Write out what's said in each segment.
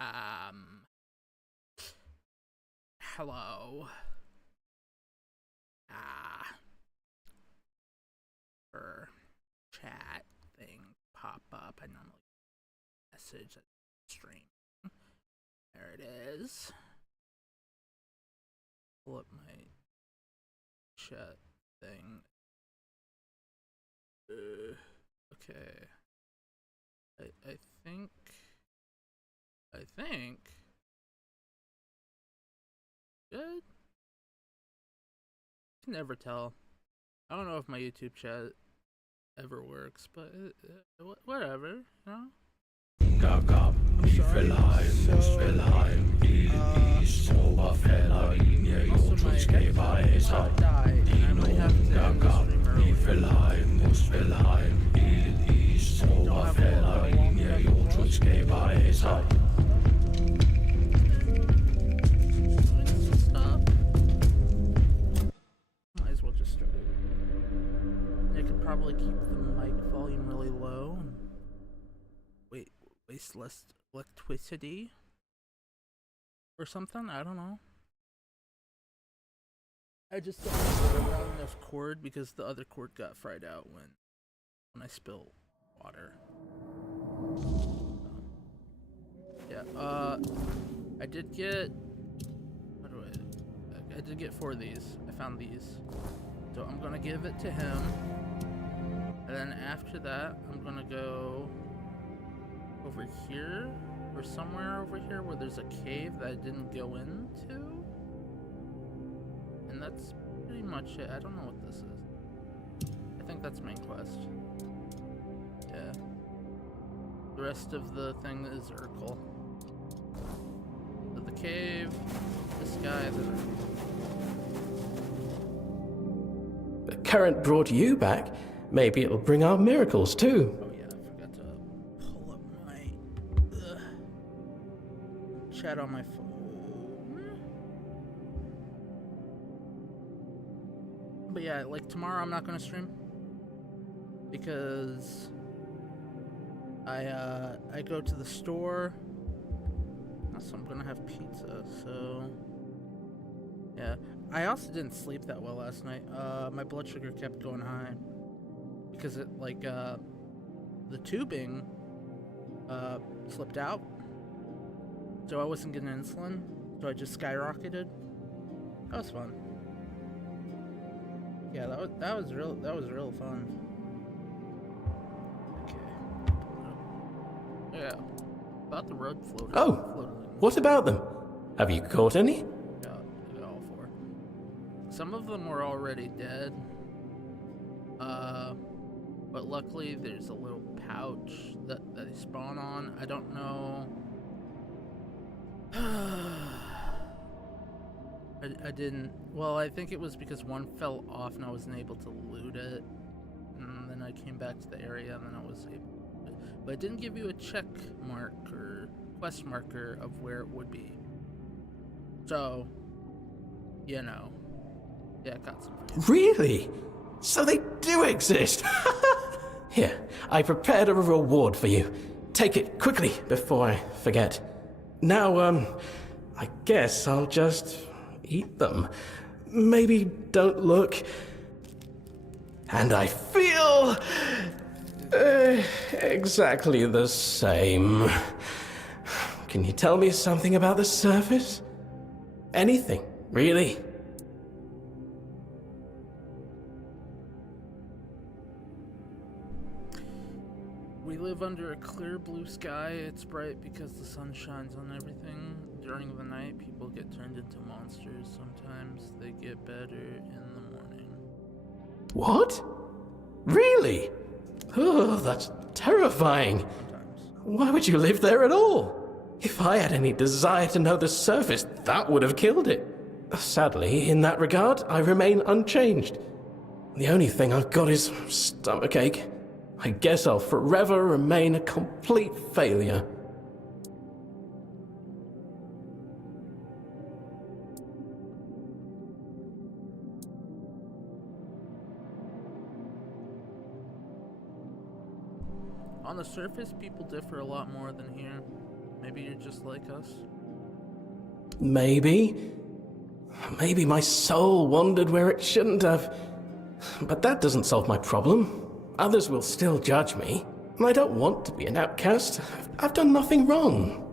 Um, Hello. Ah, for chat thing pop up. I normally message at stream. There it is. Pull up my chat thing. Okay. I think. I think. Good. Can never tell. I don't know if my YouTube chat ever works, but whatever, you know. Gab, Liefelheim, Muspelheim, East, Oberfeller, Linie, Jotunsgeber, Esai. Gab, Liefelheim, Muspelheim, East, Oberfeller, Linie, Jotunsgeber, Esai. Might as well just start it. I could probably keep the mic volume really low and waste less electricity or something. I don't know. I just don't have a long enough cord because the other cord got fried out when I spilled water. Yeah. I did get. What do I did get 4 of these. I found these. So I'm gonna give it to him. And then after that, I'm gonna go over here or somewhere over here where there's a cave that I didn't go into. And that's pretty much it. I don't know what this is. I think that's main quest. Yeah. The rest of the thing is Urkel. So the cave, this guy, The current brought you back. Maybe it'll bring our miracles too. oh yeah, I forgot to pull up my chat on my phone. But yeah, like tomorrow I'm not gonna stream because I go to the store, so I'm gonna have pizza. So yeah, I also didn't sleep that well last night. My blood sugar kept going high because it the tubing slipped out, so I wasn't getting insulin, so I just skyrocketed. That was fun. Yeah, that was real fun. Okay. Yeah. About the road floater. Oh, what about them? Have you caught any? Got all 4. Some of them were already dead. But luckily there's a little pouch that they spawn on. I don't know. I didn't. Well, I think it was because one fell off and I wasn't able to loot it. And then I came back to the area and then I was able to loot it. But it didn't give you a check mark or quest marker of where it would be. So, you know. Yeah, I got some for you. Really? So they do exist! Here, I prepared a reward for you. Take it quickly before I forget. Now, I guess I'll just eat them. Maybe don't look. And I feel exactly the same. Can you tell me something about the surface? Anything, really? We live under a clear blue sky. It's bright because the sun shines on everything. During the night, people get turned into monsters. Sometimes they get better in the morning. What? Really? Oh, that's terrifying. Sometimes. Why would you live there at all? If I had any desire to know the surface, that would have killed it. Sadly, in that regard, I remain unchanged. The only thing I've got is stomachache. I guess I'll forever remain a complete failure. On the surface, people differ a lot more than here. Maybe you're just like us. Maybe. Maybe my soul wandered where it shouldn't have. But that doesn't solve my problem. Others will still judge me. And I don't want to be an outcast. I've done nothing wrong.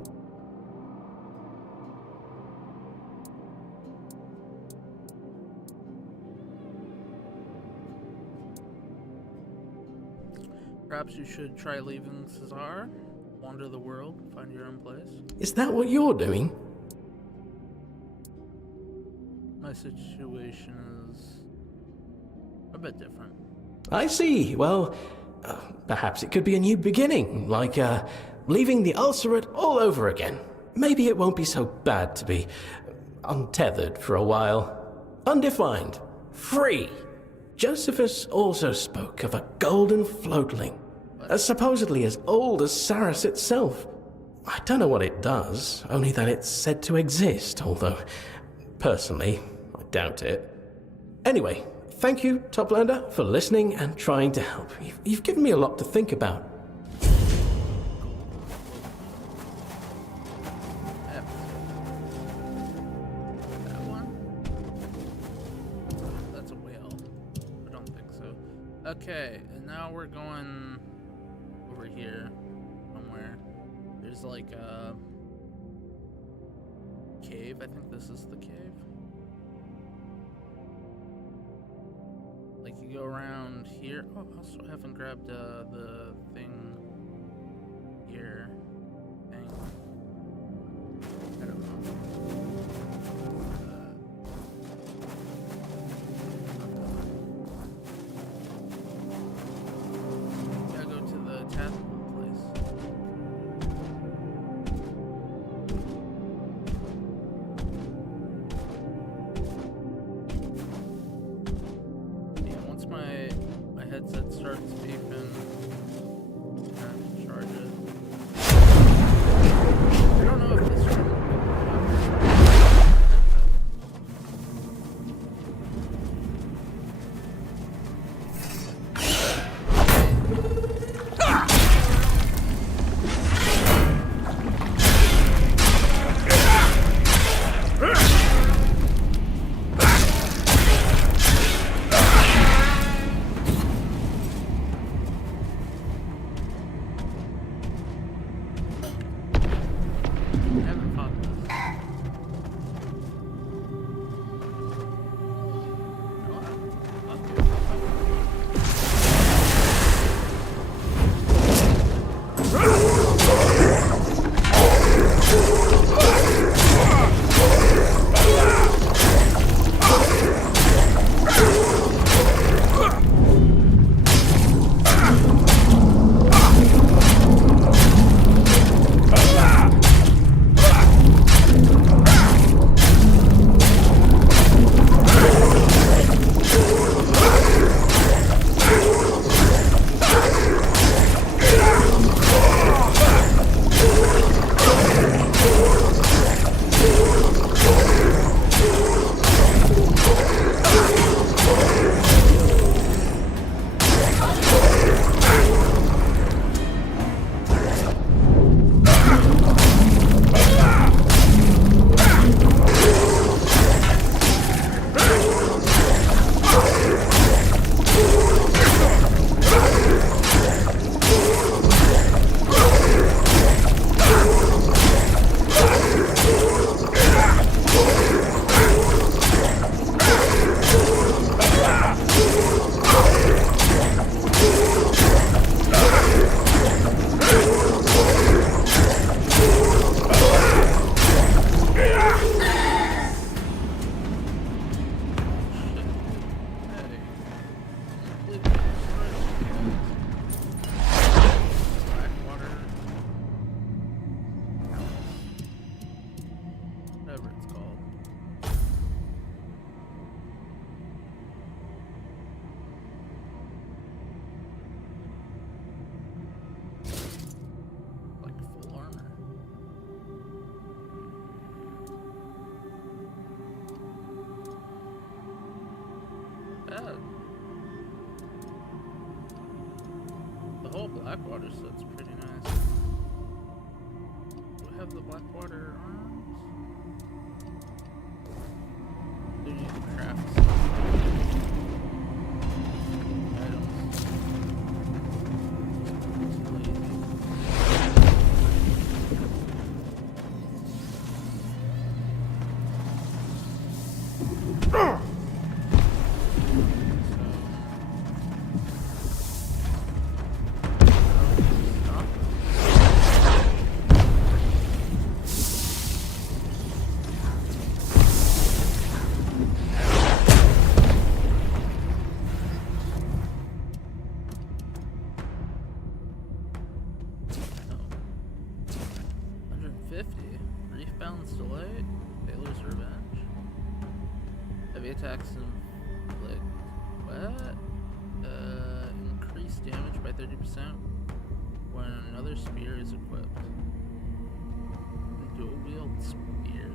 Perhaps you should try leaving Cesar, wander the world, find your own place. Is that what you're doing? My situation is a bit different. I see. Well, perhaps it could be a new beginning, like leaving the Ulcerate all over again. Maybe it won't be so bad to be untethered for a while. Undefined. Free. Josephus also spoke of a golden floatling, supposedly as old as Saris itself. I don't know what it does, only that it's said to exist, although, personally, I doubt it. Anyway, thank you, Toplander, for listening and trying to help. You've given me a lot to think about. That one? That's a whale. I don't think so. Okay, and now we're going over here somewhere. There's like a cave. I think this is the cave. Like you go around here. Oh, I also haven't grabbed the thing here. Thing. I don't know. Gotta go to the tadpole place. Yeah, once my headset starts beeping, I have to charge it. I don't know if this room. I haven't fought this. Whatever it's called. Like full armor. Bad. The whole Blackwater set's pretty nice. Do I have have the Blackwater arms? Do you need to craft some items? Reef Balance Delay, Sailor's Revenge, Heavy Attacks Inflict, what? Increase damage by 30% when another spear is equipped. Dual wield spears,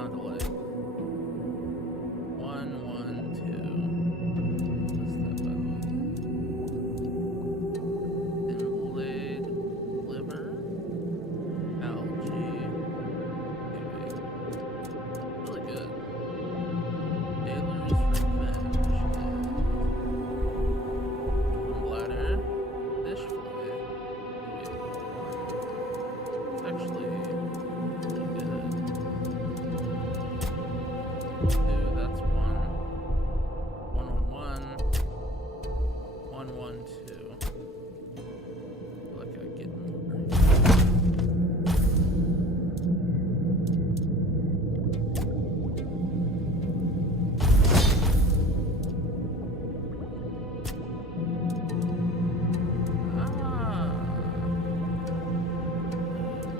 found a light. 1, 1, 2. What's that, by the way? Inblade, liver, algae. Really good. Taylor's Revenge. Bladder. Fish fillet. It's actually really good. 2, that's 1. 1 on 1. 1, 1, 2. Like I get more.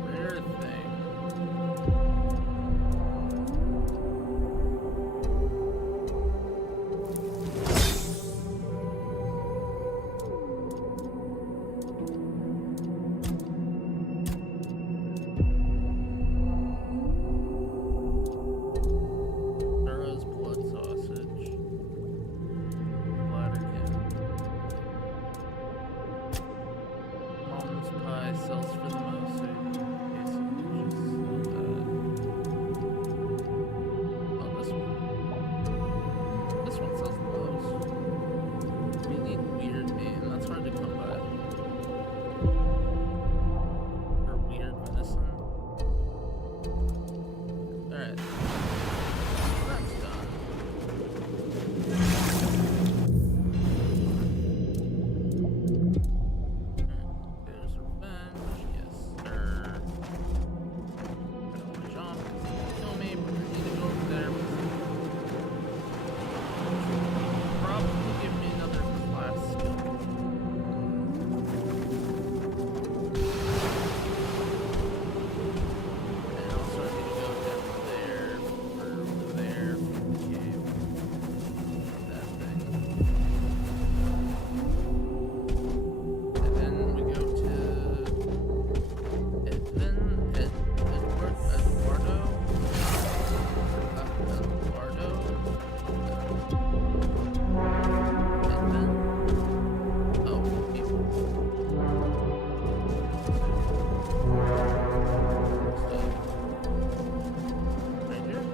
Rare thing. Burroughs blood sausage. Bladder can. Mom's pie sells for the most. So basically just oh, this one. This one sells the most. We need weird meat, and that's hard to come by. Or weird venison. Alright. That's done. There's revenge, yes sir. I don't want to jump, kill me, but I need to go over there. Probably give me another class skill. And also I need to go down there, or over there, okay. That thing. And then we go to Eduardo. Oh, people. Right here?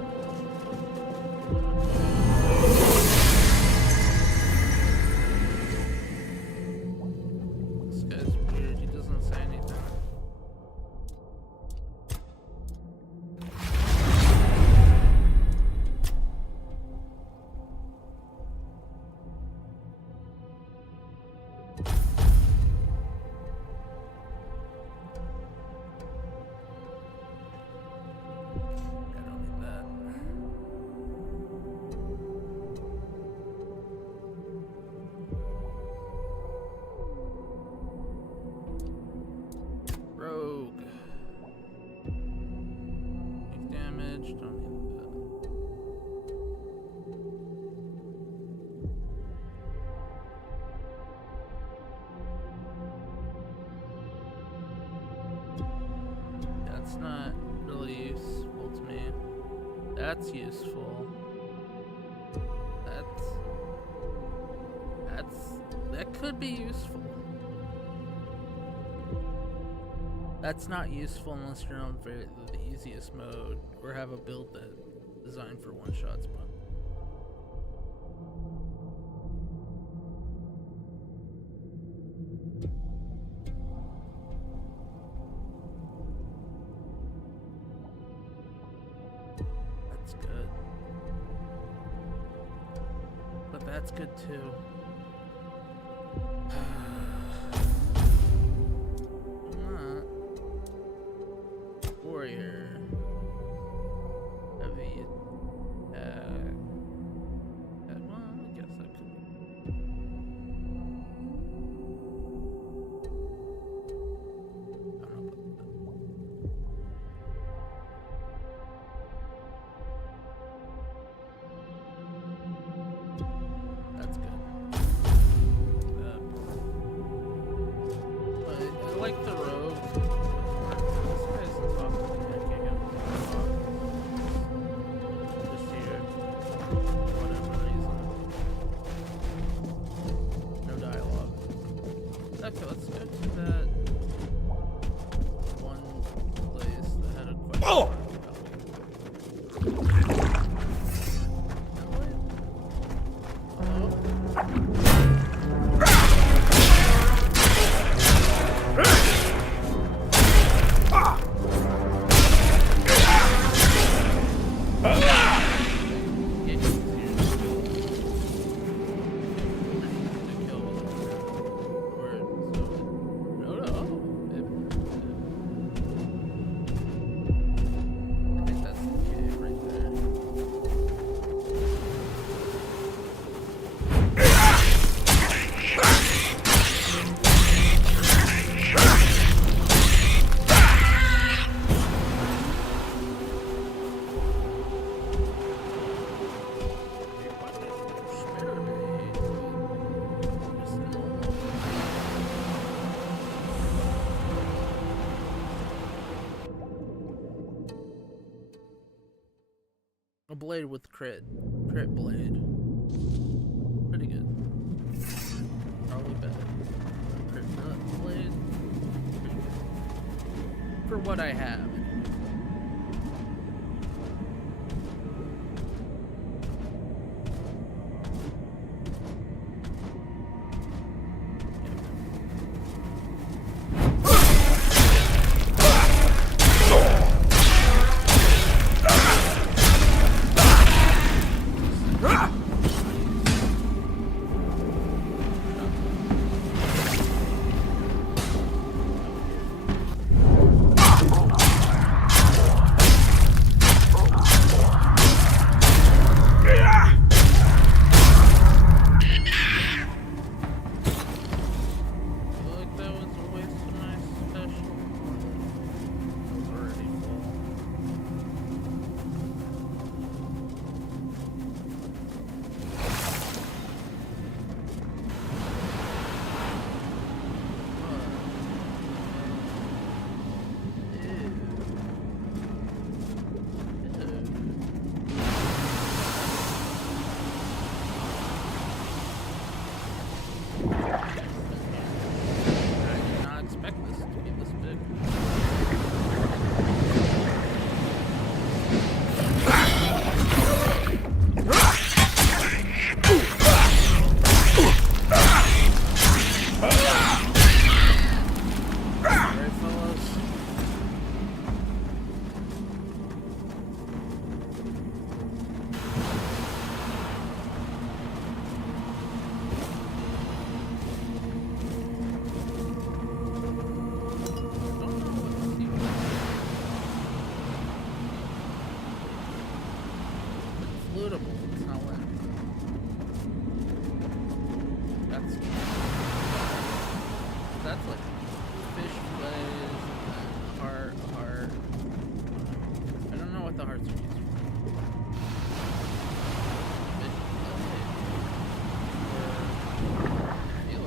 This guy's weird, he doesn't say anything. I don't need that. Rogue. Take damage, don't need that. That's not really useful to me. That's useful. That could be useful. That's not useful unless you're on the easiest mode or have a build that designed for one shots. But that's good. But that's good too. Warrior. Heavy. Well, I guess that could be. I don't know about that. That's good. Okay, let's go to that one place that had a question mark about. A blade with crit blade. Pretty good. Probably better. Crit blade. Pretty good. For what I have. That's like fish fillets, heart. I don't know what the hearts are used for. Fish fillet. I feel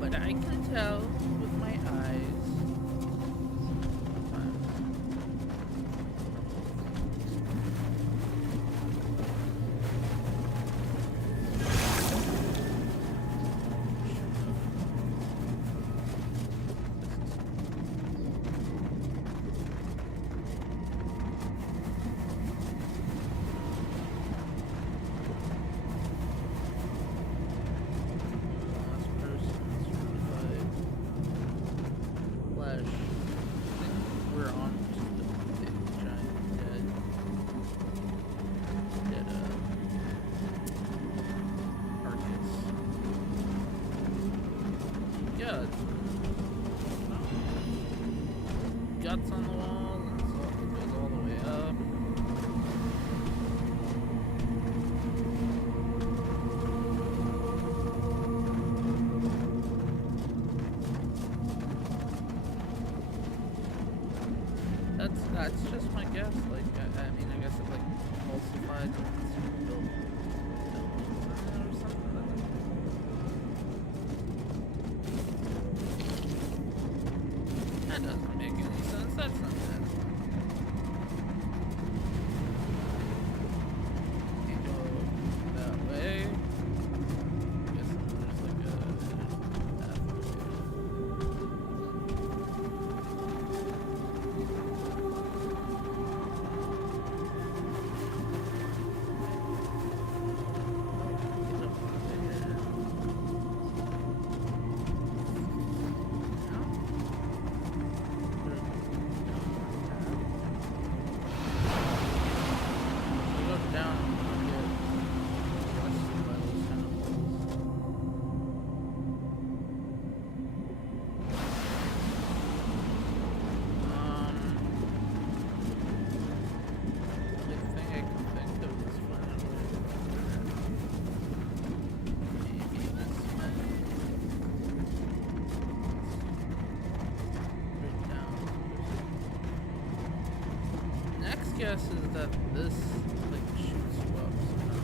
like I can tell with my eyes. It's just my guess. Like, I mean, I guess it like falsified buildings or something. That doesn't make any sense. That's not that. Can't go that way. Guess there's like a path. Guess is that this like shoots you up somehow.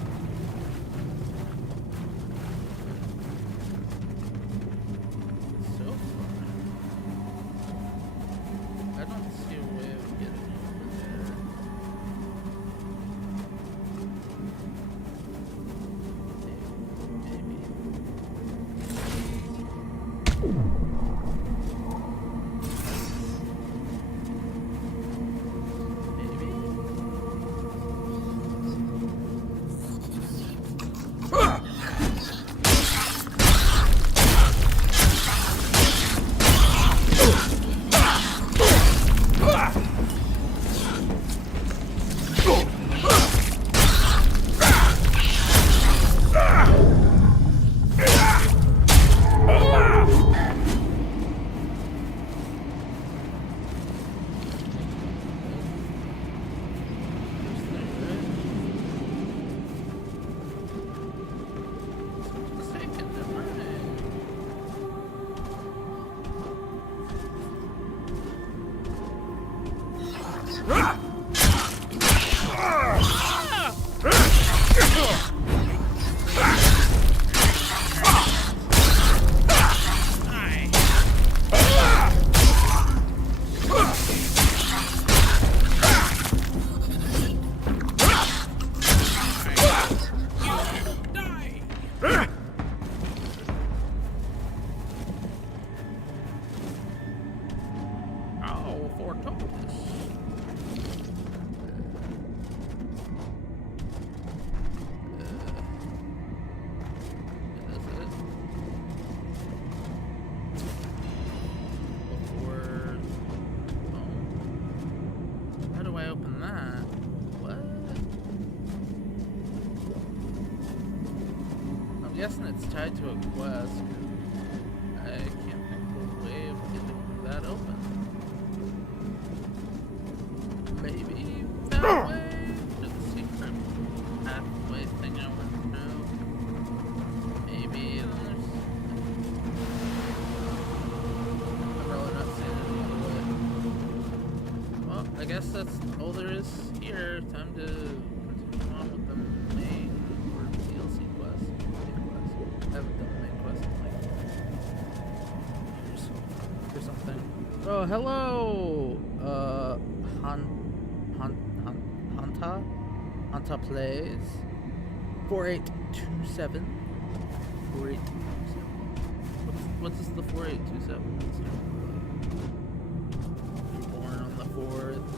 So far, I don't see a way of getting over there. Maybe. I'm guessing it's tied to a quest. I can't think of a way of getting that open. Maybe that way? To the secret pathway thing I went through. Maybe there's... I'm really not seeing any other way. Well, I guess that's all there is here. Time to continue on with the main or DLC quest. I haven't done the main quest in like years or something. Oh, hello! Hanta Plays 4827. 4827. What's this? The 4827? You're born on the 4th,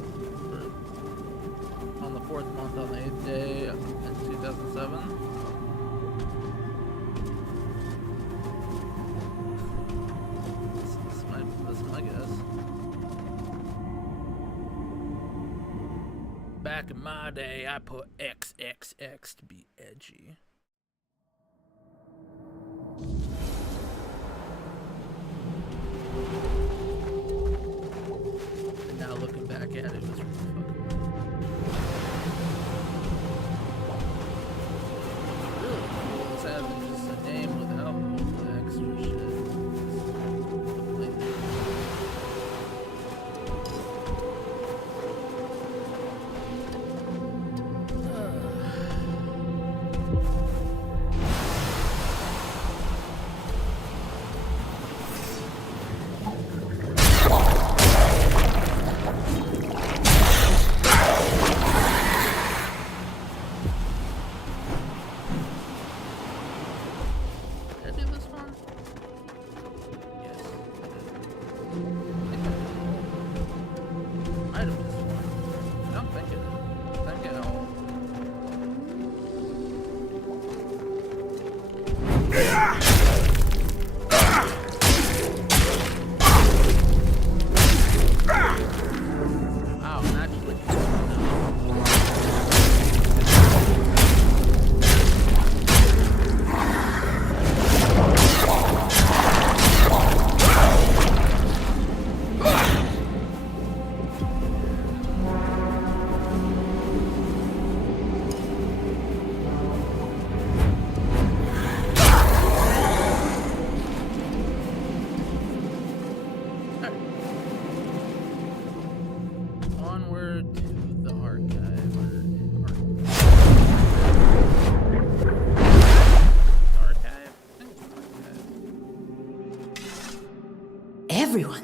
on the 4th month on the 8th day in 2007. That's my guess. Back in my day, I put XXX to be edgy. And now looking back at it, it was really fucking really cool is having just a name without all the extra shit.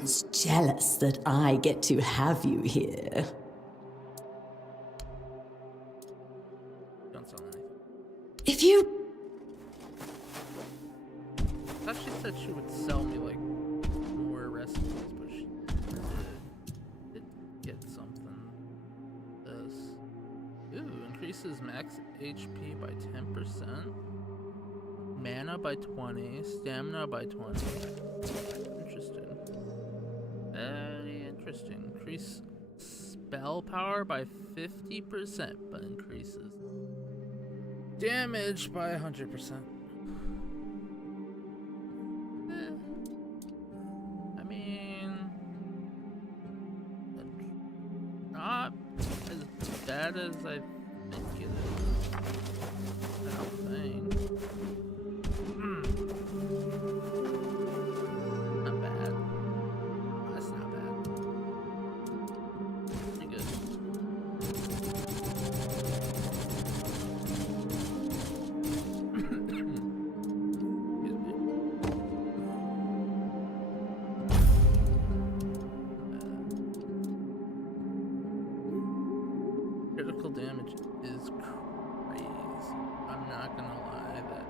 Who's jealous that I get to have you here? Don't sell anything. If you... I thought she said she would sell me like more recipes, but she did get something. This. Ooh, increases max HP by 10%. Mana by 20, stamina by 20. Interesting. Very interesting. Increase spell power by 50%, but increases damage by 100%. I mean, not as bad as I think it is. I don't think. Not bad. That's not bad. Pretty good. Critical damage is crazy. I'm not gonna lie, that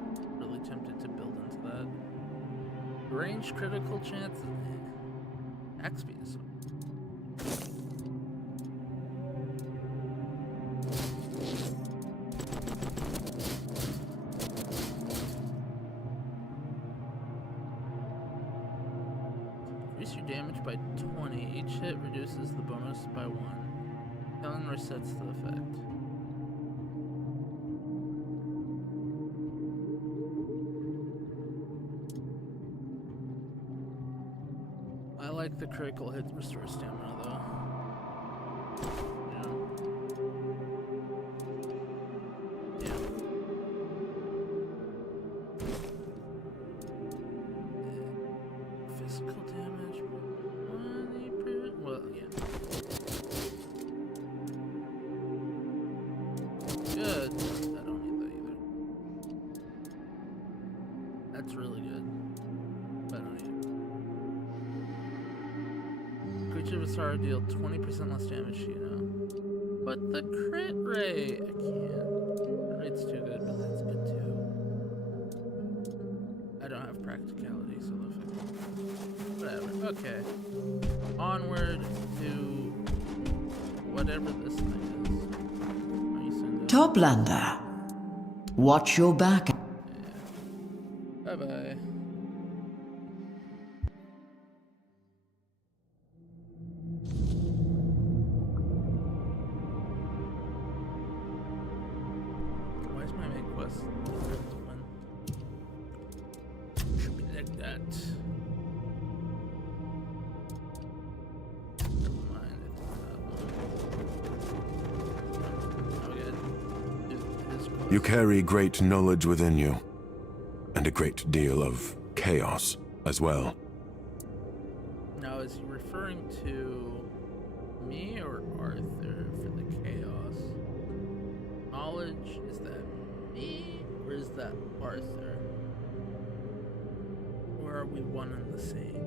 I'm really tempted to build into that. Range critical chance, axe speed is increase your damage by 20. Each hit reduces the bonus by 1. Killing resets the effect. I like the critical hit restore stamina though. Yeah. Physical damage. 20%. Well, yeah. Good. I don't need that either. That's really good. But I don't need it. Creature with Sorrow deal 20% less damage to you now. But the crit rate, I can't. The rate's too good, but that's good too. I don't have practicality, so they'll fix it. Whatever. Okay. Onward to whatever this thing is. Toplander, watch your back. Bye bye. Why is my main quest open? Should be like that. Never mind. You carry great knowledge within you, and a great deal of chaos as well. Now, is he referring to me or Arthur for the chaos? Knowledge, is that me or is that Arthur? Or are we one and the same?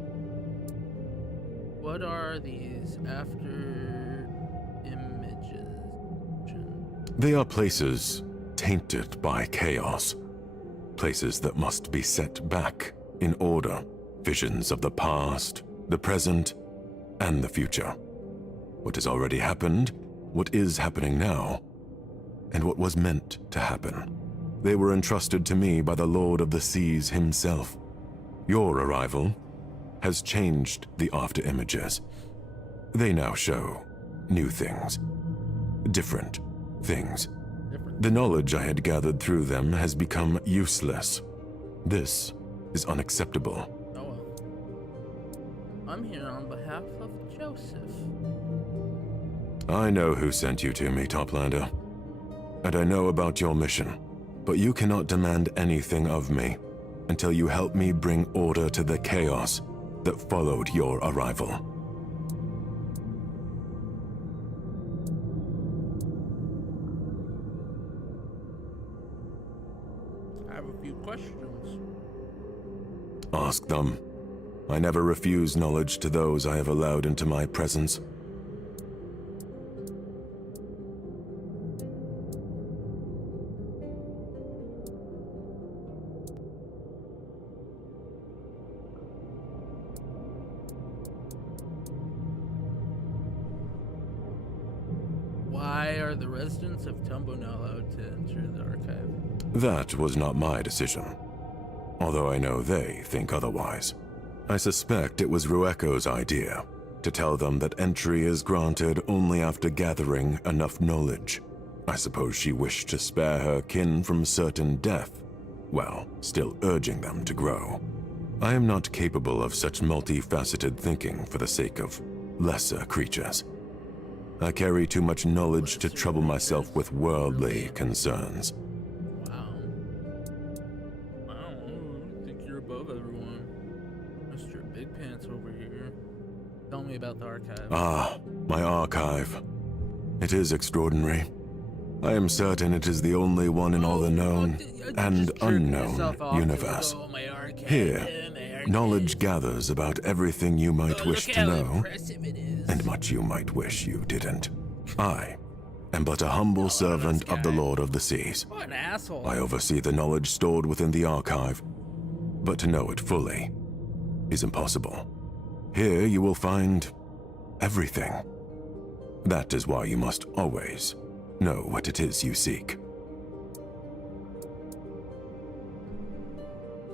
What are these after images? They are places tainted by chaos. Places that must be set back in order. Visions of the past, the present, and the future. What has already happened, what is happening now, and what was meant to happen. They were entrusted to me by the Lord of the Seas himself. Your arrival has changed the after images. They now show new things. Different things. The knowledge I had gathered through them has become useless. This is unacceptable. Oh well. I'm here on behalf of Joseph. I know who sent you to me, Toplander. And I know about your mission. But you cannot demand anything of me until you help me bring order to the chaos that followed your arrival. I have a few questions. Ask them. I never refuse knowledge to those I have allowed into my presence. Why are the residents of Tumbo not allowed to enter the archive? That was not my decision, although I know they think otherwise. I suspect it was Rueko's idea to tell them that entry is granted only after gathering enough knowledge. I suppose she wished to spare her kin from certain death, while still urging them to grow. I am not capable of such multifaceted thinking for the sake of lesser creatures. I carry too much knowledge to trouble myself with worldly concerns. Wow. Wow, I think you're above everyone. Mr. Big Pants over here. Tell me about the archive. Ah, my archive. It is extraordinary. I am certain it is the only one in all the known and unknown universe. Here, knowledge gathers about everything you might wish to know, and much you might wish you didn't. I am but a humble servant of the Lord of the Seas. What an asshole. I oversee the knowledge stored within the archive, but to know it fully is impossible. Here you will find everything. That is why you must always know what it is you seek.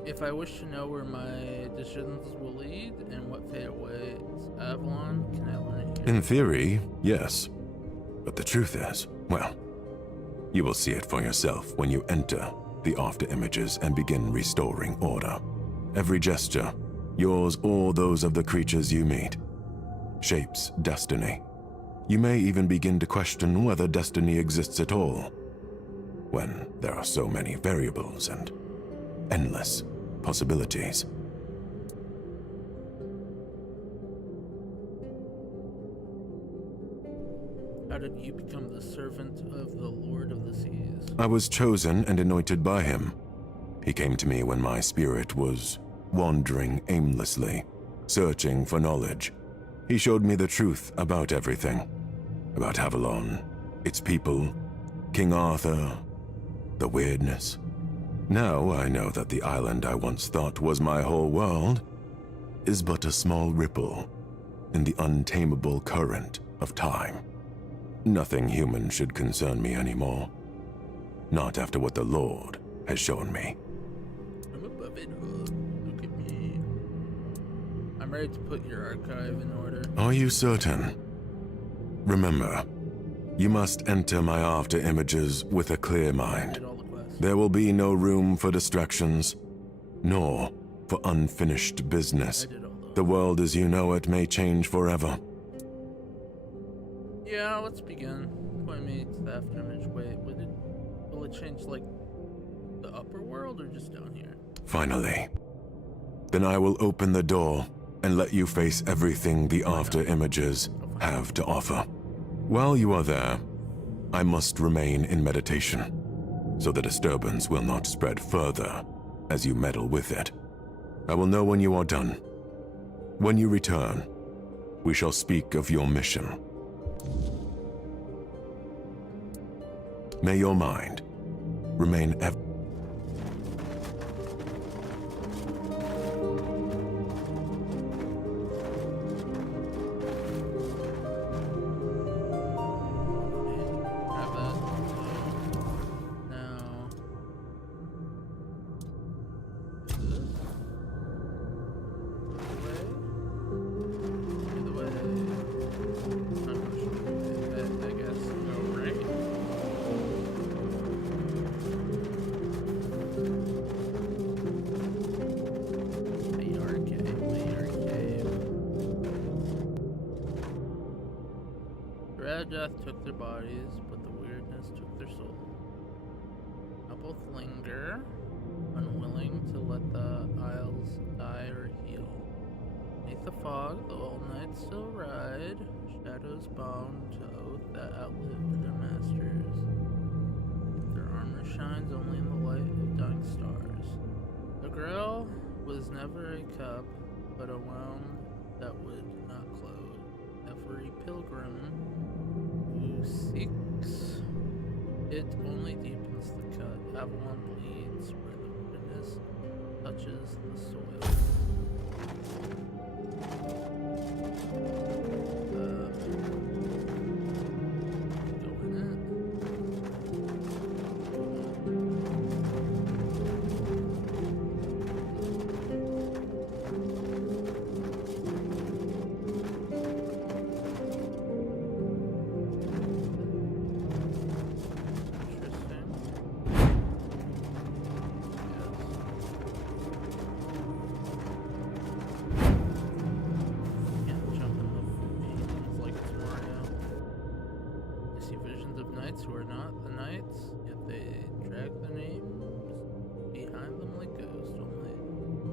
If I wish to know where my decisions will lead and what fate awaits Avalon, can I learn it here? In theory, yes. But the truth is, well, you will see it for yourself when you enter the after images and begin restoring order. Every gesture, yours or those of the creatures you meet, shapes destiny. You may even begin to question whether destiny exists at all, when there are so many variables and endless possibilities. How did you become the servant of the Lord of the Seas? I was chosen and anointed by him. He came to me when my spirit was wandering aimlessly, searching for knowledge. He showed me the truth about everything. About Avalon, its people, King Arthur, the weirdness. Now I know that the island I once thought was my whole world is but a small ripple in the untamable current of time. Nothing human should concern me anymore. Not after what the Lord has shown me. I'm above it. Look at me. I'm ready to put your archive in order. Are you certain? Remember, you must enter my after images with a clear mind. Did all the quests. There will be no room for distractions, nor for unfinished business. I did all those. The world as you know it may change forever. Yeah, let's begin. Point me to the after image. Wait, will it change like the upper world or just down here? Finally. Then I will open the door and let you face everything the after images have to offer. While you are there, I must remain in meditation, so the disturbance will not spread further as you meddle with it. I will know when you are done. When you return, we shall speak of your mission. May your mind remain ever. Grab that. Now. Do this. Either way. Not much to do, I guess. Go right. Dread death took their bodies, but the weirdness took their soul. Now both linger, unwilling to let the isles die or heal. Beneath the fog, the old knights still ride, shadows bound to oath that outlived their masters. Their armor shines only in the light of dying stars. The Grail was never a cup but a wound that would not close. Every pilgrim who seeks it only deepens the cut. Avalon leads where the wilderness touches the soil. Go in it. Interesting. Can't jump in the beams like it's Mario. I see visions of knights who are not the knights, yet they drag their names behind them like ghosts. Only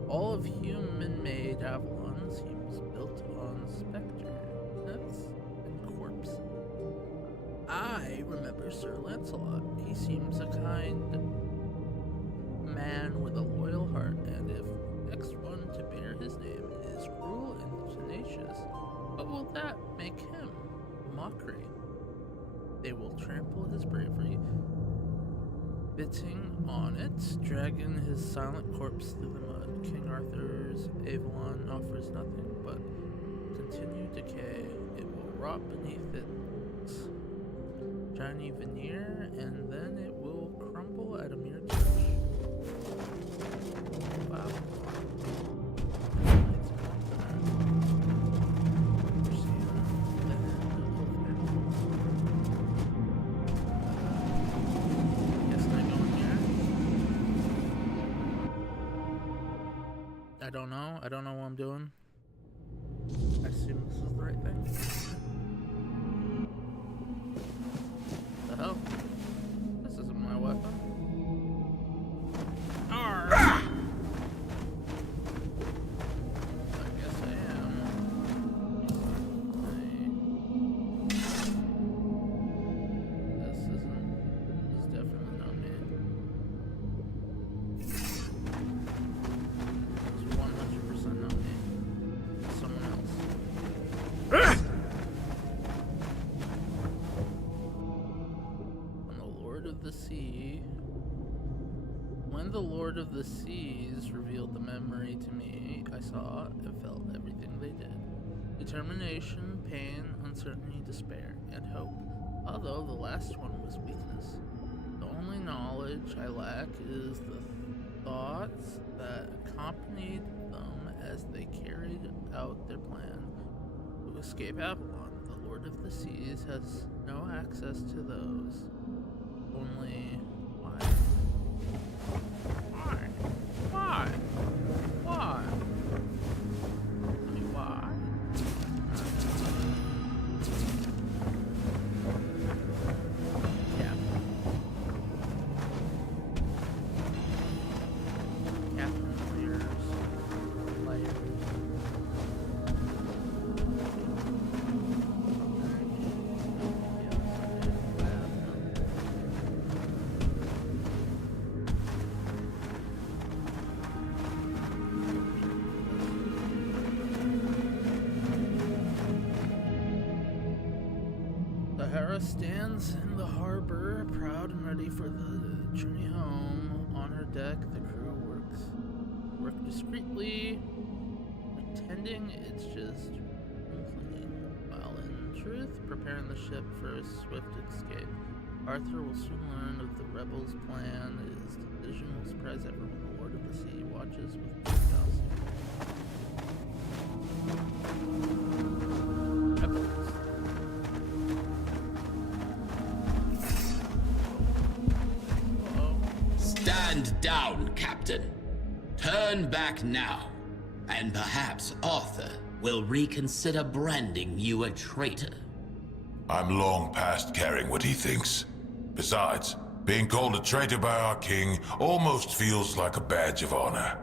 all of human-made Avalon seems built on specter, myths, and corpse. I remember Sir Lancelot. He seems a kind man with a loyal heart, and if next one to bear his name is cruel and tenacious, what will that make him? A mockery. They will trample his bravery, spitting on it, dragging his silent corpse through the mud. King Arthur's Avalon offers nothing but continued decay. It will rot beneath its shiny veneer, and then it will crumble at a mere touch. Wow. It's Guess I go in here. I don't know. I don't know what I'm doing. I assume this is the right thing. The hell? This isn't my weapon. Arr! I guess I am. This is definitely not me. It's 100% not me. It's someone else. When the Lord of the Seas revealed the memory to me, I saw and felt everything they did. Determination, pain, uncertainty, despair, and hope. Although the last one was weakness. The only knowledge I lack is the thoughts that accompanied them as they carried out their plan to escape Avalon. The Lord of the Seas has no access to those. Only why? Why? Why? Why? I mean, why? Sahara stands in the harbor, proud and ready for the journey home. On her deck, the crew work discreetly, pretending it's just clean, while in truth, preparing the ship for a swift escape. Arthur will soon learn of the rebels' plan. His decision will surprise everyone. The Lord of the Sea watches with curiosity. Rebels. Stand down, Captain. Turn back now, and perhaps Arthur will reconsider branding you a traitor. I'm long past caring what he thinks. Besides, being called a traitor by our king almost feels like a badge of honor.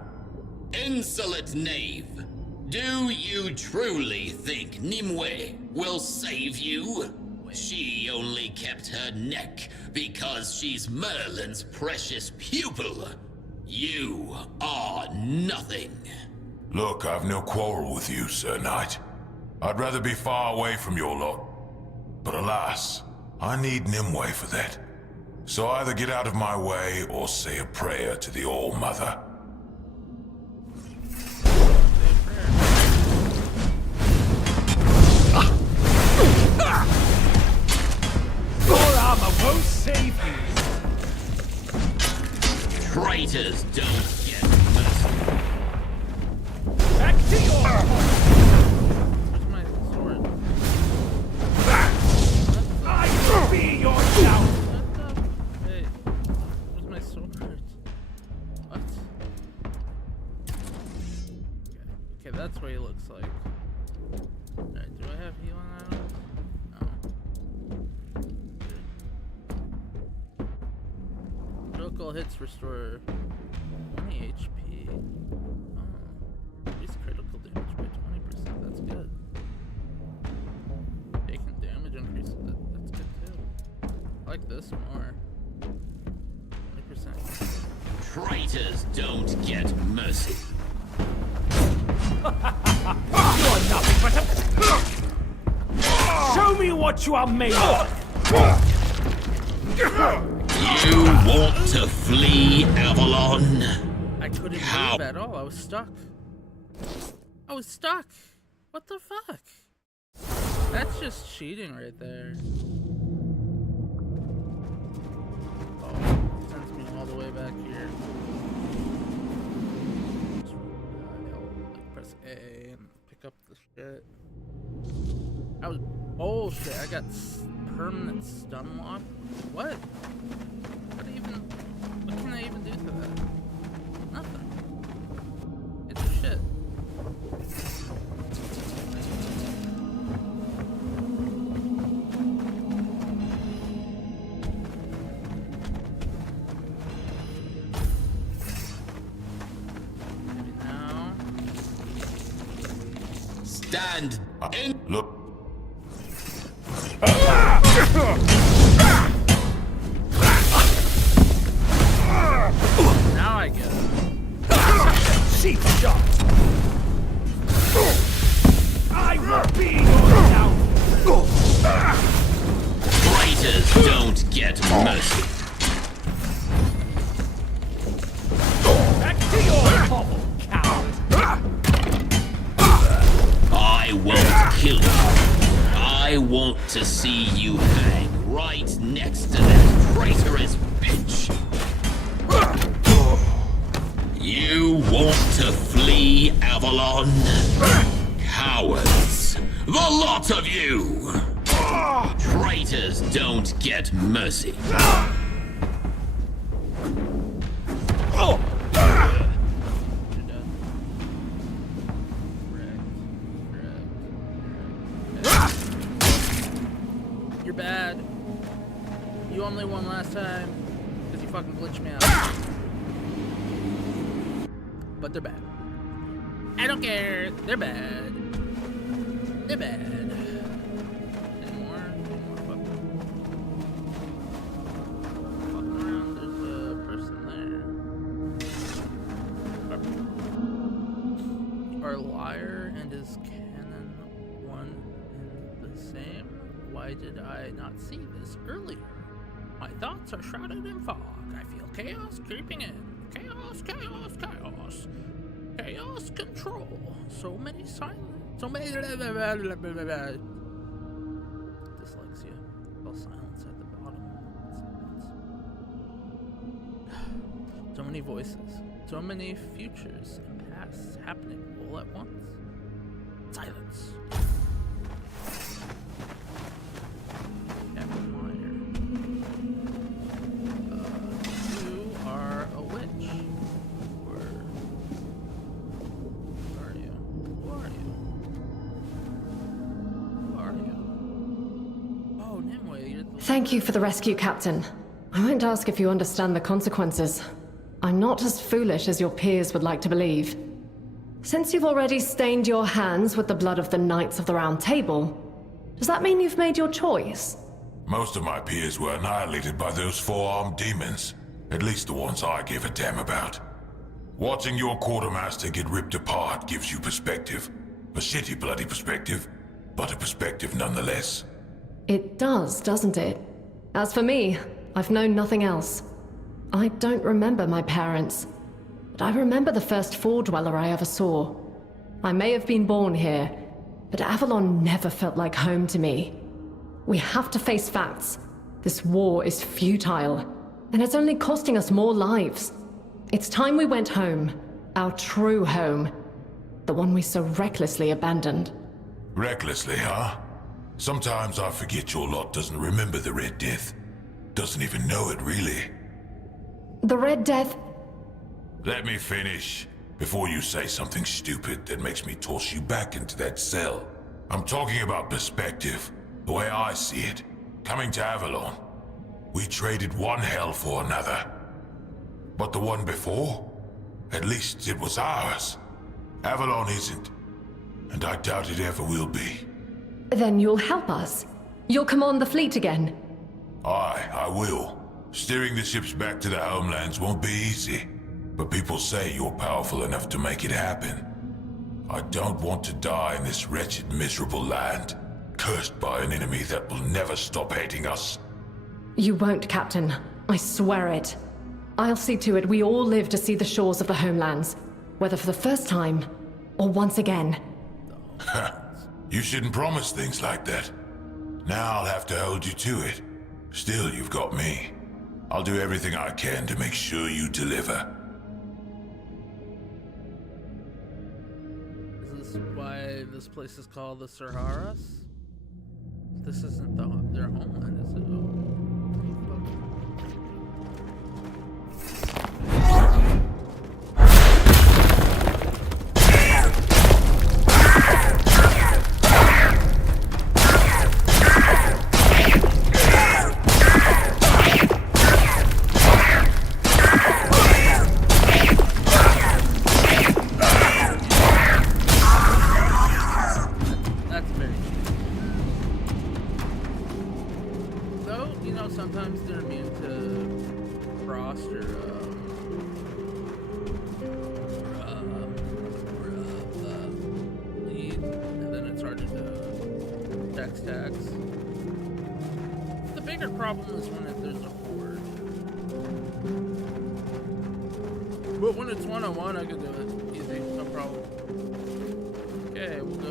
Insolent knave! Do you truly think Nimue will save you? She only kept her neck because she's Merlin's precious pupil. You are nothing. Look, I've no quarrel with you, Sir Knight. I'd rather be far away from your lot. But alas, I need Nimue for that. So either get out of my way or say a prayer to the All-Mother. Your armor won't save you. Traitors don't get mercy. Back to your Where's my sword? I will be your down. What the? Hey, where's my sword? What? Okay, that's what he looks like. Alright, do I have healing items? No. Critical hits restore 20 HP. Oh. Increase critical damage by 20%. That's good. Taking damage increase. That's good too. I like this more. 20%. Traitors don't get mercy. You are nothing but a... Show me what you are made of. You want to flee, Avalon? I couldn't How? move at all. I was stuck. I was stuck. What the fuck? That's just cheating right there. Oh, sends me all the way back here. Just, like press A and pick up the shit. That was bullshit. I got permanent stun lock. What? What can I even do to that? Nothing. It's shit. Maybe now. Stand in. Look, Now I get it. Cheap shot. I will be your down. Traitors don't get mercy. Back to your hovel, coward. I won't kill you. I want to see you hang right next to that traitorous bitch. You want to flee, Avalon? Cowards! The lot of you! Traitors don't get mercy. You're dead. Correct. You're bad. You only won last time because you fucking glitched me out. But they're bad. I don't care. They're bad. They're bad. Any more? Fucking around. There's a person there. Are Liar and his cannon one and the same? Why did I not see this earlier? My thoughts are shrouded in fog. I feel chaos creeping in. Chaos, chaos, chaos. Chaos control. So many silent. So many. Dyslexia. All silence at the bottom. So many voices. So many futures and pasts happening all at once. Silence. Captain Liar. You are a witch. Or who are you? Who are you? Who are you? Oh, Nimue, you're the Thank you for the rescue, Captain. I won't ask if you understand the consequences. I'm not as foolish as your peers would like to believe. Since you've already stained your hands with the blood of the Knights of the Round Table, does that mean you've made your choice? most of my peers were annihilated by those four-armed demons. At least the ones I give a damn about. Watching your quartermaster get ripped apart gives you perspective. A shitty bloody perspective, but a perspective nonetheless. It does, doesn't it? As for me, I've known nothing else. I don't remember my parents, but I remember the first Four Dweller I ever saw. I may have been born here, but Avalon never felt like home to me. We have to face facts. This war is futile, and it's only costing us more lives. It's time we went home. Our true home. The one we so recklessly abandoned. Recklessly, huh? Sometimes I forget your lot doesn't remember the Red Death. Doesn't even know it, really. The Red Death... Let me finish, before you say something stupid that makes me toss you back into that cell. I'm talking about perspective, the way I see it. Coming to Avalon, we traded one hell for another. But the one before? At least it was ours. Avalon isn't, and I doubt it ever will be. Then you'll help us. You'll command the fleet again. Aye, I will. Steering the ships back to the homelands won't be easy, but people say you're powerful enough to make it happen. I don't want to die in this wretched, miserable land, cursed by an enemy that will never stop hating us. You won't, Captain. I swear it. I'll see to it we all live to see the shores of the homelands, whether for the first time or once again. You shouldn't promise things like that. Now I'll have to hold you to it. Still, you've got me. I'll do everything I can to make sure you deliver. Is this why this place is called the Saharas? This isn't their homeland, is it? Sometimes they're immune to frost or lead, and then it's harder to text tags. The bigger problem is when there's a horde. But when it's one-on-one, I can do it easy, no problem. Okay, we'll go.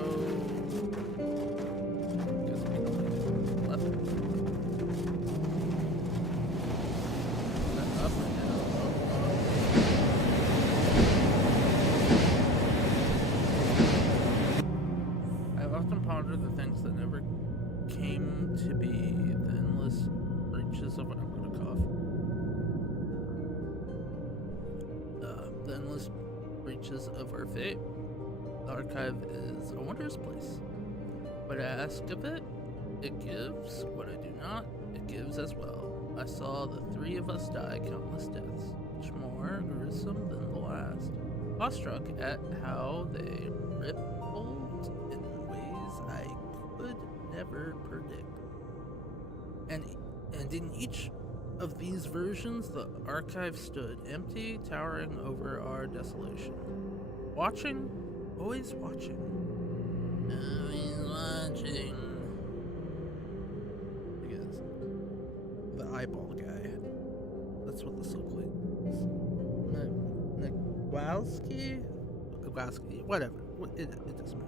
The things that never came to be, the endless reaches of I'm gonna cough. The endless reaches of our fate. The archive is a wondrous place. What I ask of it, it gives. What I do not, it gives as well. I saw the three of us die countless deaths, each more gruesome than the last. Awestruck at how they rippled in I could never predict. And in each of these versions, the archive stood empty, towering over our desolation. Watching, always watching. Always watching. Because the eyeball guy. That's what the Silkley is. Nagwowski? Whatever. It doesn't matter.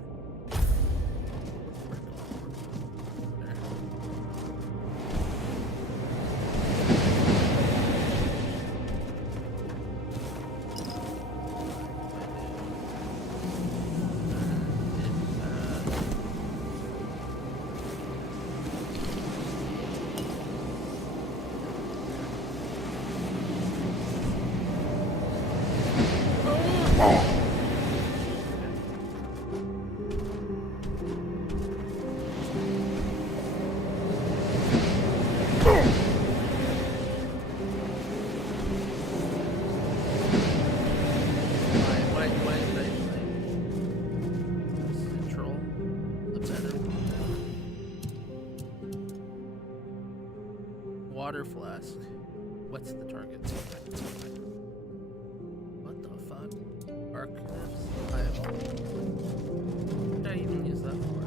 Water flask. What's the target? What the fuck? Archives file. What did I even use that for?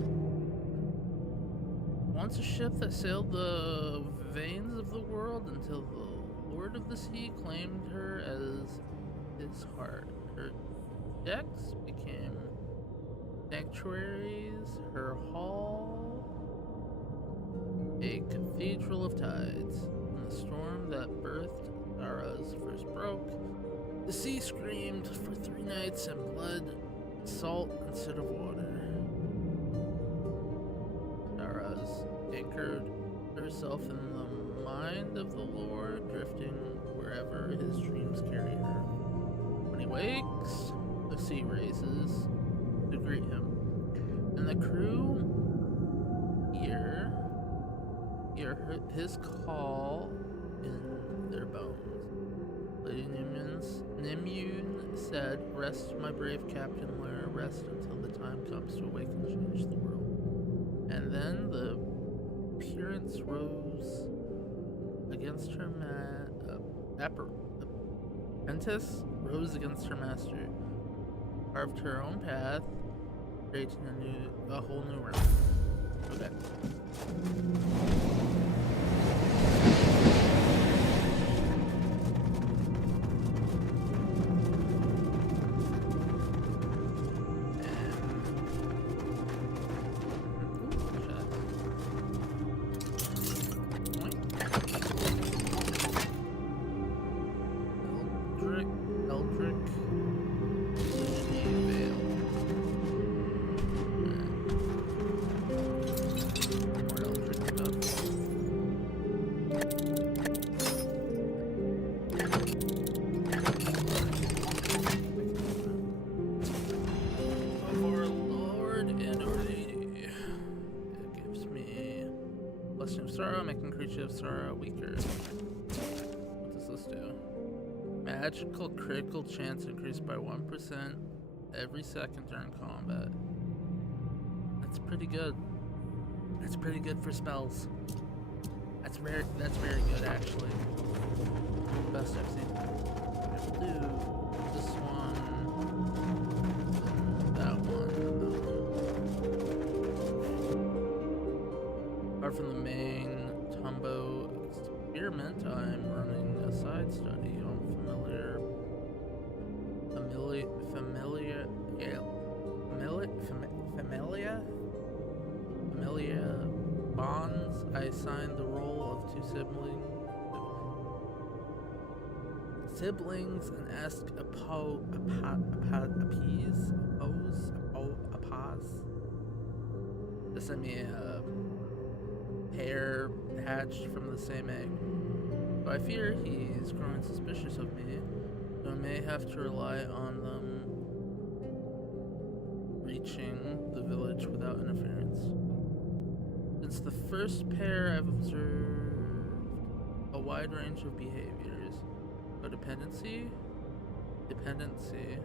Once a ship that sailed the veins of the world until the Lord of the Sea claimed her as his heart. Her decks became sanctuaries, her hall a cathedral of tides. In the storm that birthed Dara's first broke, the sea screamed for 3 nights and blood, salt instead of water. Dara's anchored herself in the mind of the Lord, drifting wherever his dreams carry her. When he wakes, the sea raises to greet him, and the crew hear his call in their bones. Lady Nimune said, "Rest, my brave Captain Lair, rest until the time comes to awake and change the world." And then the appearance rose against her apprentice rose against her master, carved her own path, creating a whole new realm. Okay. Sorrow weaker. What does this do? Magical critical chance increased by 1% every second during combat. That's pretty good. That's pretty good for spells. That's very good actually. The best I've seen. We'll do this one, that one. Apart from the main Tumbo experiment, I'm running a side study on familia bonds. I assigned the role of 2 siblings and ask Apaz to send me a pair hatched from the same egg. So I fear he's growing suspicious of me, so I may have to rely on them reaching the village without interference. Since the first pair, I've observed a wide range of behaviors: codependency, dependency,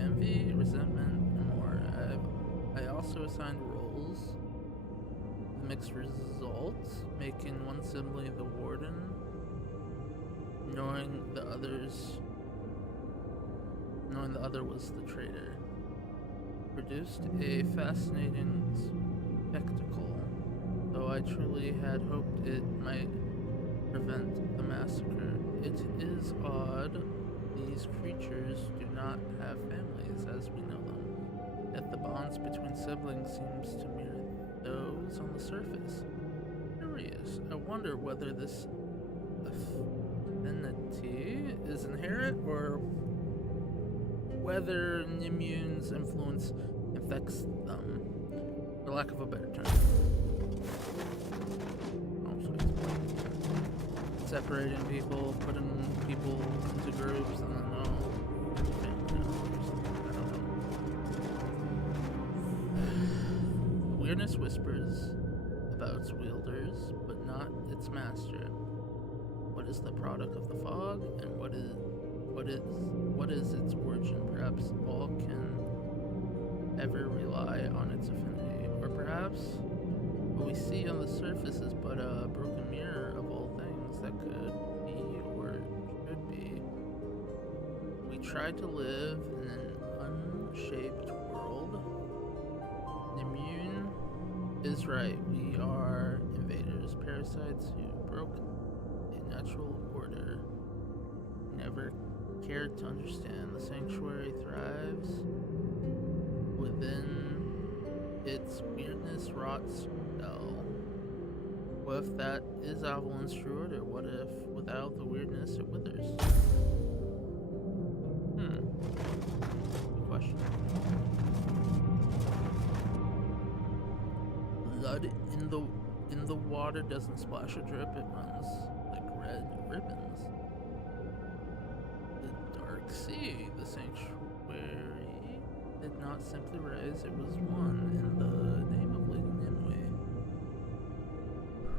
envy, resentment, and more. I also assigned roles. Mixed results, making one sibling the warden, knowing the other was the traitor. Produced a fascinating spectacle, though I truly had hoped it might prevent the massacre. It is odd these creatures do not have families as we know them, yet the bonds between siblings seems to mirror those on the surface. Curious. I wonder whether this affinity is inherent or whether Nimune's influence infects them, for lack of a better term. Separating people, putting people into groups, and then family or something. I don't know. Weirdness whispers about its wielders, but not its master. What is the product of the fog, and what is its origin? Perhaps all can ever rely on its affinity, or perhaps what we see on the surface is but a broken mirror of all things that could be or should be. We tried to live in an unshaped world. Immune is right. We are invaders, parasites who broke a natural order. Never cared to understand. The sanctuary thrives within its weirdness rots spell. What if that is Avalon's true order? What if without the weirdness it withers? Good question. Blood in the water doesn't splash or drip, it runs like red ribbons. The dark sea, the sanctuary, did not simply rise, it was one in the name of Lady Nimue,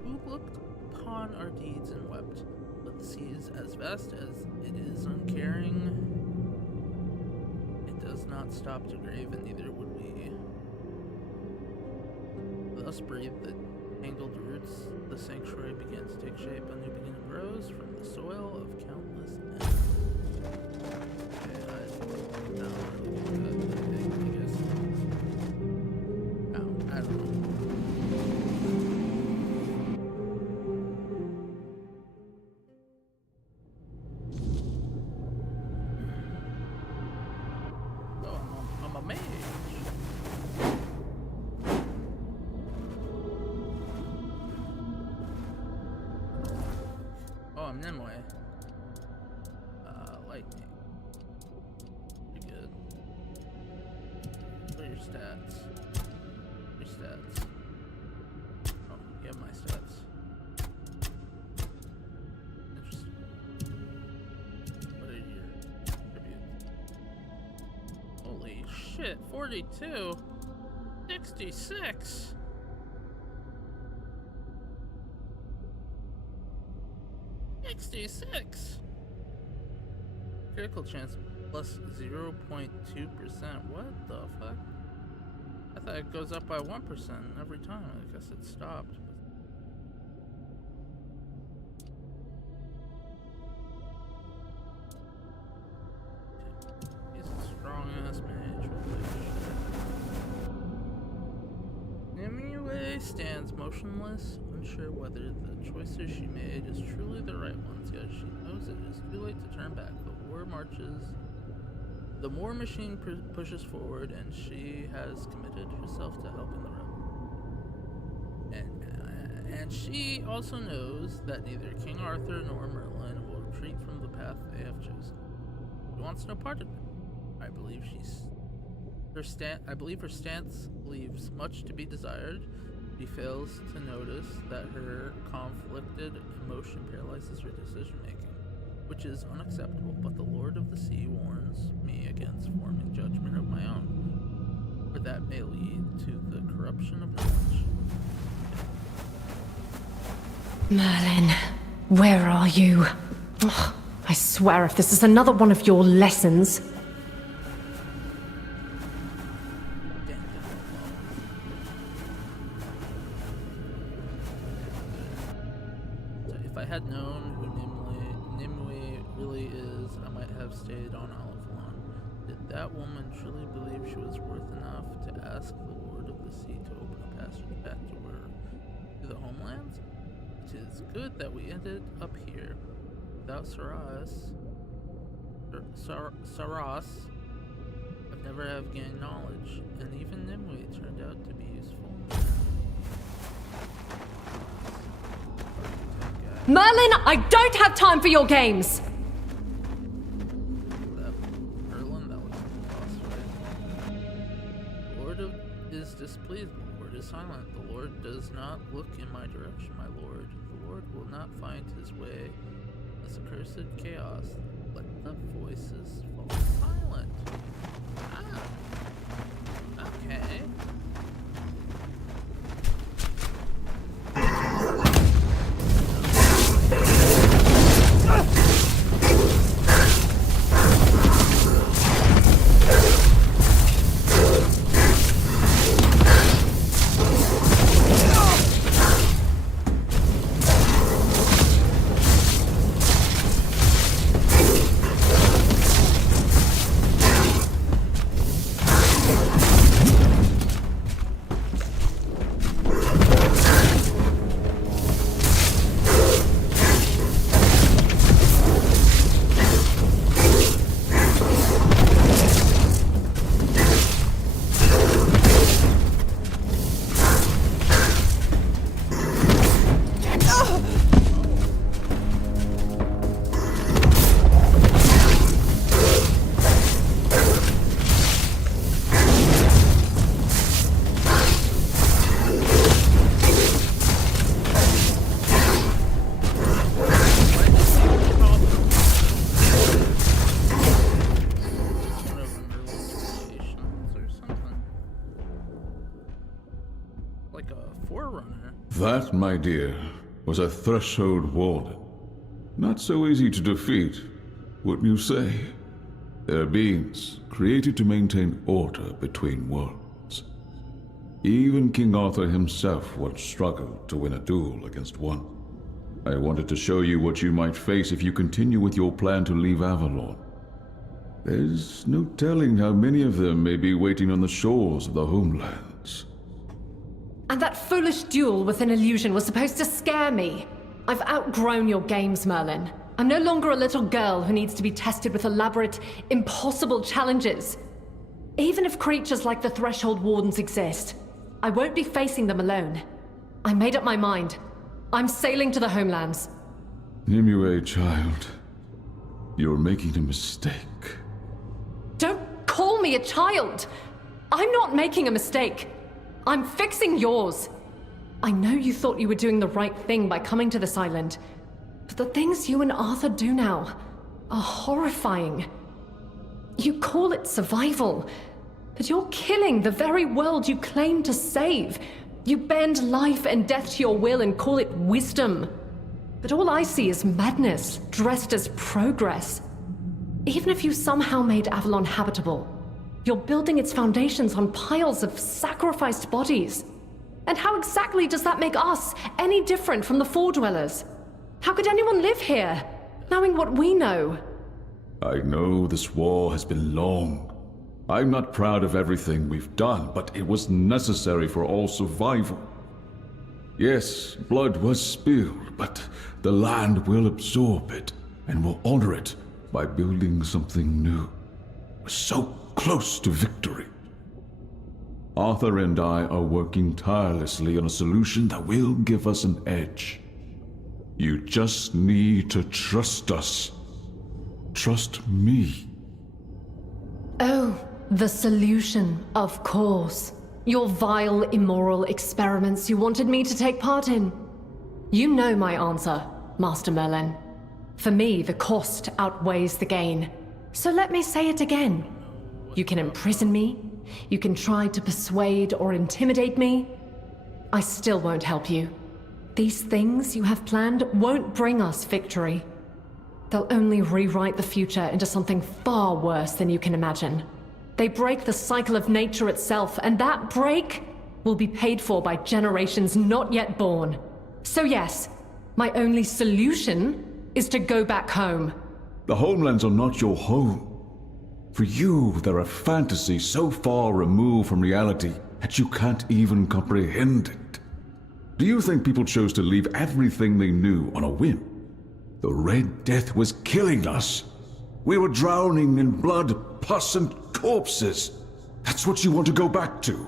who looked upon our deeds and wept. But the sea is as vast as it is uncaring. It does not stop to grave, and neither would we. Thus breathed the tangled roots, the sanctuary began to take shape. A new beginning rose from the soil of countless ends. Okay, I don't really get that, I guess. No, I don't know. Oh, I'm a mage. Oh, I'm Nimue. Lightning. Pretty good. What are your stats? Your stats. Oh, you have my stats. Interesting. What are your attributes? Holy shit, 42? 66? Critical chance plus 0.2%. What the fuck? I thought it goes up by 1% every time. I guess it stopped. He's a strong ass mage. Nimue stands motionless, unsure whether the choices she made is truly the right ones, yet she knows it is too late to turn back. The war marches, the war machine pushes forward, and she has committed herself to helping the rebel. And she also knows that neither King Arthur nor Merlin will retreat from the path they have chosen. She wants no part of it. I believe her stance leaves much to be desired. She fails to notice that her conflicted emotion paralyzes her decision-making, which is unacceptable, but the Lord of the Sea warns me against forming judgment of my own, for that may lead to the corruption of knowledge. Merlin, where are you? Ugh, I swear if this is another one of your lessons... If I had known who Nimue really is, I might have stayed on Avalon. Did that woman truly believe she was worth enough to ask the Lord of the Sea to open a passage back to the homelands? It is good that we ended up here. Without Saras, I'd never have gained knowledge, and even Nimue turned out to be useful. Merlin, I don't have time for your games! Merlin, that was the boss, right? The Lord is displeased, the Lord is silent. The Lord does not look in my direction, my Lord. The Lord will not find his way. This accursed chaos. Let the voices fall silent. Ah. Okay. That, my dear, was a threshold warden. Not so easy to defeat, wouldn't you say? They're beings created to maintain order between worlds. Even King Arthur himself once struggled to win a duel against one. I wanted to show you what you might face if you continue with your plan to leave Avalon. There's no telling how many of them may be waiting on the shores of the homelands. And that foolish duel with an illusion was supposed to scare me. I've outgrown your games, Merlin. I'm no longer a little girl who needs to be tested with elaborate, impossible challenges. Even if creatures like the Threshold Wardens exist, I won't be facing them alone. I made up my mind. I'm sailing to the homelands. Nimue, child, you're making a mistake. Don't call me a child! I'm not making a mistake. I'm fixing yours. I know you thought you were doing the right thing by coming to this island, but the things you and Arthur do now are horrifying. You call it survival, but you're killing the very world you claim to save. You bend life and death to your will and call it wisdom. But all I see is madness, dressed as progress. Even if you somehow made Avalon habitable, you're building its foundations on piles of sacrificed bodies. And how exactly does that make us any different from the Four Dwellers? How could anyone live here, knowing what we know? I know this war has been long. I'm not proud of everything we've done, but it was necessary for all survival. Yes, blood was spilled, but the land will absorb it and will honor it by building something new. We're so close to victory. Arthur and I are working tirelessly on a solution that will give us an edge. You just need to trust us. Trust me. Oh, the solution, of course. Your vile, immoral experiments you wanted me to take part in. You know my answer, Master Merlin. For me, the cost outweighs the gain. So let me say it again. You can imprison me, you can try to persuade or intimidate me. I still won't help you. These things you have planned won't bring us victory. They'll only rewrite the future into something far worse than you can imagine. They break the cycle of nature itself, and that break will be paid for by generations not yet born. So yes, my only solution is to go back home. The homelands are not your home. For you, they're a fantasy so far removed from reality that you can't even comprehend it. Do you think people chose to leave everything they knew on a whim? The Red Death was killing us. We were drowning in blood, pus, and corpses. That's what you want to go back to.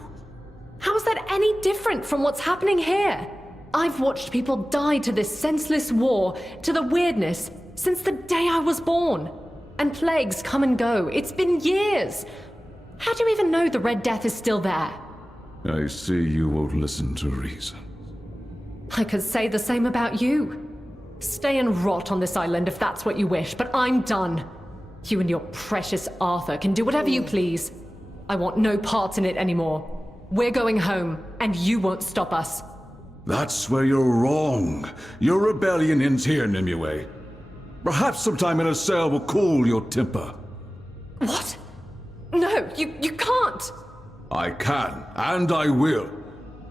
How is that any different from what's happening here? I've watched people die to this senseless war, to the weirdness, since the day I was born. And plagues come and go. It's been years. How do you even know the Red Death is still there? I see you won't listen to reason. I could say the same about you. Stay and rot on this island if that's what you wish, but I'm done. You and your precious Arthur can do whatever you please. I want no part in it anymore. We're going home, and you won't stop us. That's where you're wrong. Your rebellion ends here, Nimue. Perhaps sometime in a cell will cool your temper. What? No, you can't! I can, and I will.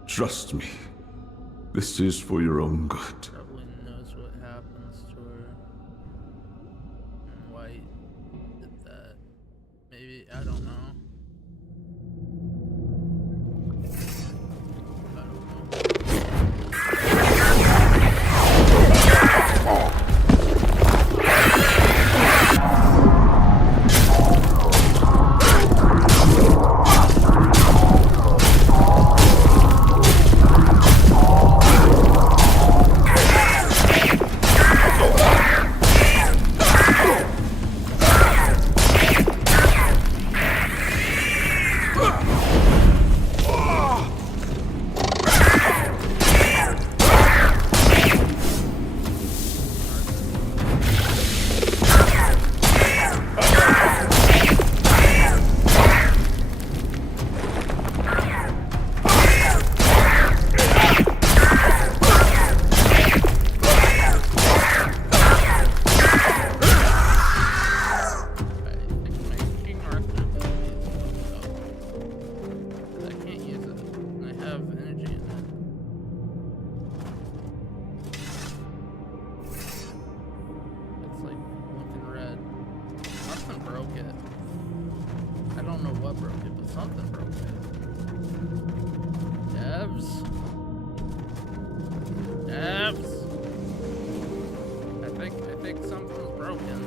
Trust me. This is for your own good. Probably knows what happens to her. And why he did that. Maybe, I don't know. it. I don't know what broke it, but something broke it. Devs? I think something's broken.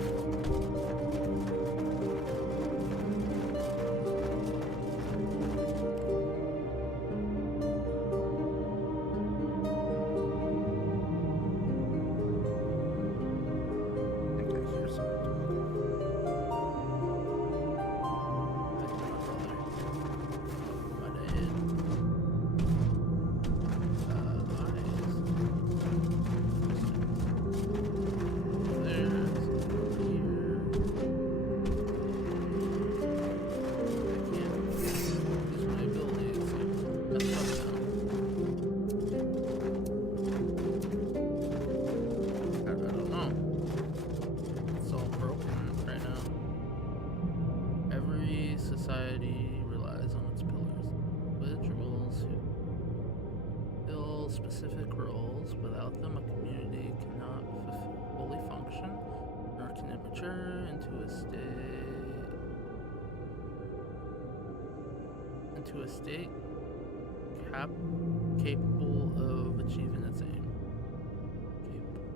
Society relies on its pillars. Individuals who fill specific roles, without them a community cannot fully function, nor can it mature into a state capable of achieving its aim.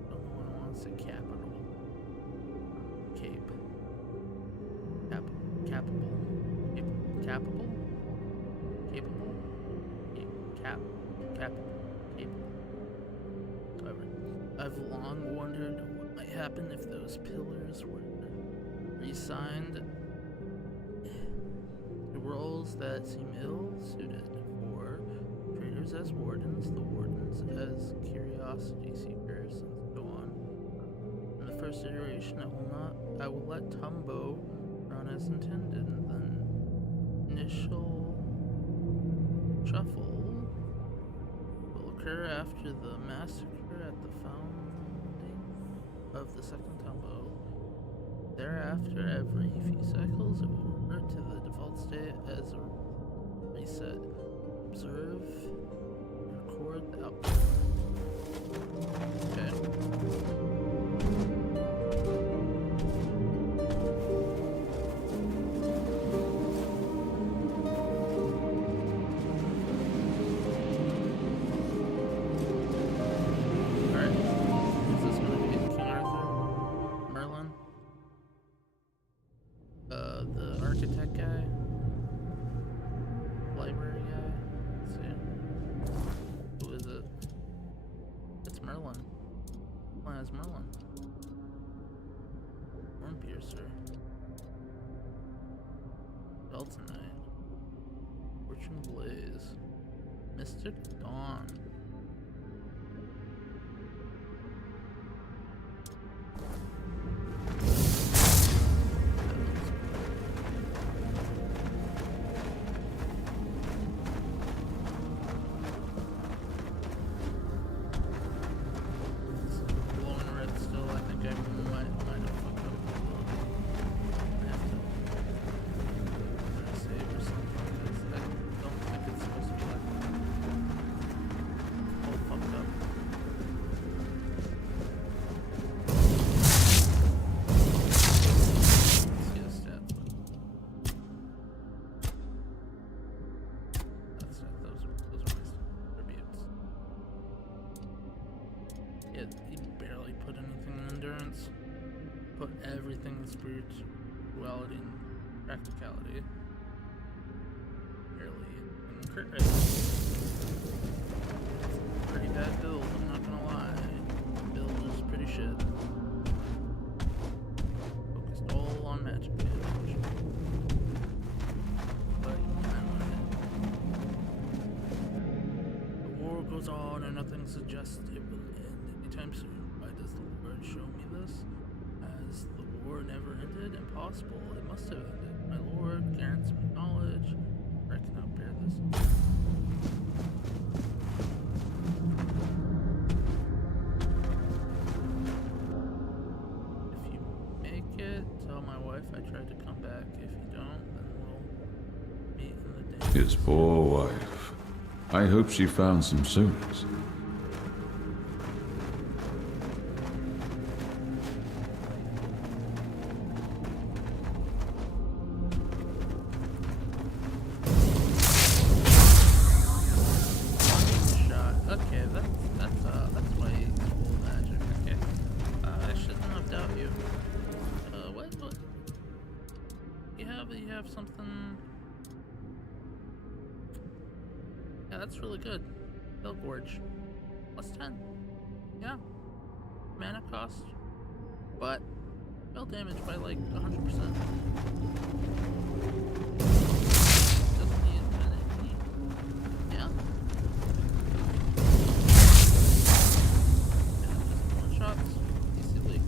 Don't know what I want to say. Capital. Capable. However, I've long wondered what might happen if those pillars were reassigned to roles that seem ill-suited for traitors as wardens, the wardens as curiosity seekers, and so on. In the first iteration, I will let Tumbo run as intended, and then initial shuffle will occur after the massacre at the founding of the second Tumbo. Thereafter, every few cycles, it will revert to the default state as a reset. Observe and record the output. Okay. Architect guy, library guy. Let's see. Who is it? It's Merlin. Well, it's Merlin. Wormpiercer. Beltonite. Fortune Blaze. Mystic Dawn. He barely put anything in endurance. Put everything in spirituality and practicality. Barely in crit rate. Pretty bad build, I'm not gonna lie. Build is pretty shit. Focused all on magic damage. But you can't win it. The war goes on and nothing suggests it will end anytime soon. Why does the Lord show me this? As the war never ended? Impossible. It must have ended. My Lord grants me knowledge. I cannot bear this. If you make it, tell my wife I tried to come back. If you don't, then we'll meet in the day. His poor wife. I hope she found some solace. doubt you. What? You have something. Yeah, that's really good. Bell Gorge. Plus 10. Yeah. Mana cost. But spell damage by like 100%. Doesn't need mana. Yeah. Just one shots. Easily.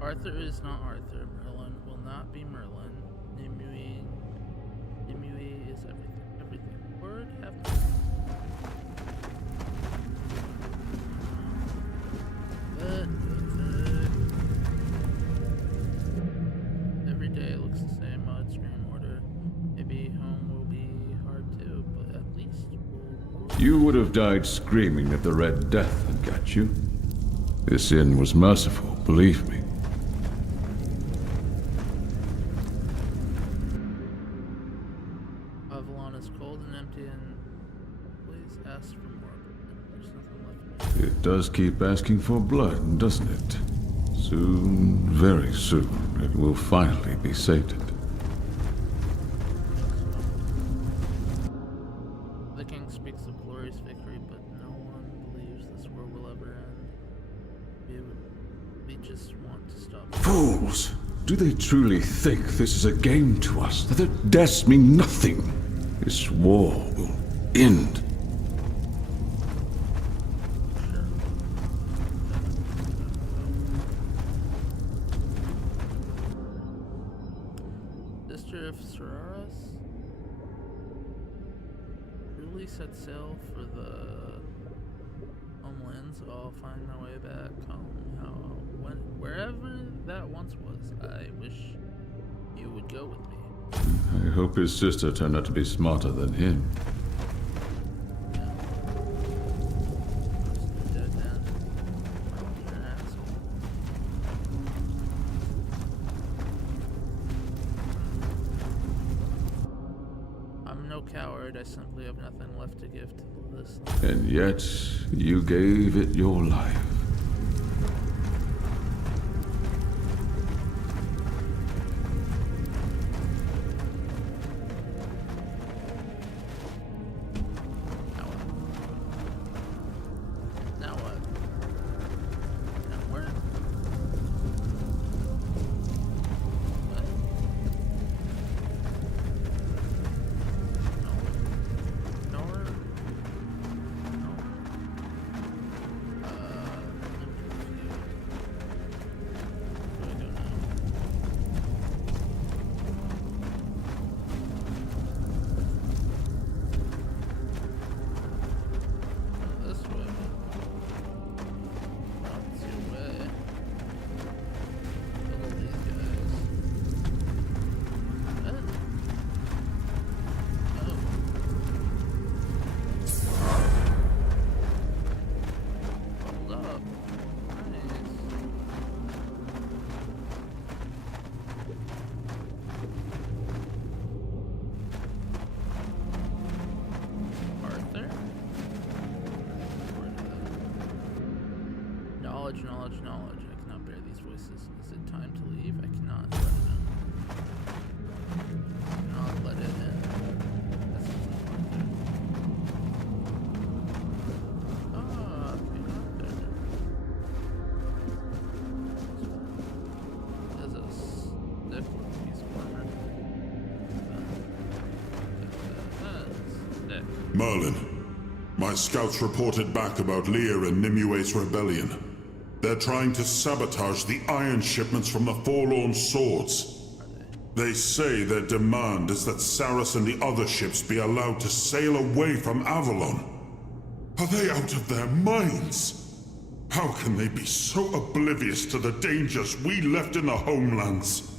Arthur is not Arthur. Merlin will not be Merlin. Nimue is everything. Everything. Word have every day looks the same. Mud stream order. Maybe home will be hard too, but at least we'll... You would have died screaming if the Red Death had got you. This inn was merciful, believe me. Avalon is cold and empty, and please ask for more. There's nothing left. It does keep asking for blood, doesn't it? Soon, very soon, it will finally be sated. The king speaks of glorious victory, but no one believes this war will ever end. We just want to stop. Fools! Do they truly think this is a game to us? That their deaths mean nothing? This war will end. Sister of Sararas truly set sail for the homeland, so I'll find my way back home. Wherever that once was, I wish you would go with me. I hope his sister turned out to be smarter than him. Yeah. Dead then. You're an asshole. I'm no coward, I simply have nothing left to give to this. And yet, you gave it your life. Now what? Now where? What? Nowhere? I'm confused. What do I do now? This way. That's your way. Kill all these guys. What? Oh. Hold up. Nice. Arthur? Knowledge, knowledge, knowledge. I cannot bear these voices. Is it time to leave? I cannot let it in. I cannot let it in. That's Arthur. Ah, Arthur. There's a stick with these corners. Stick. Merlin, my scouts reported back about Lear and Nimue's rebellion. They're trying to sabotage the iron shipments from the Forlorn Swords. They say their demand is that Saras and the other ships be allowed to sail away from Avalon. Are they out of their minds? How can they be so oblivious to the dangers we left in the homelands?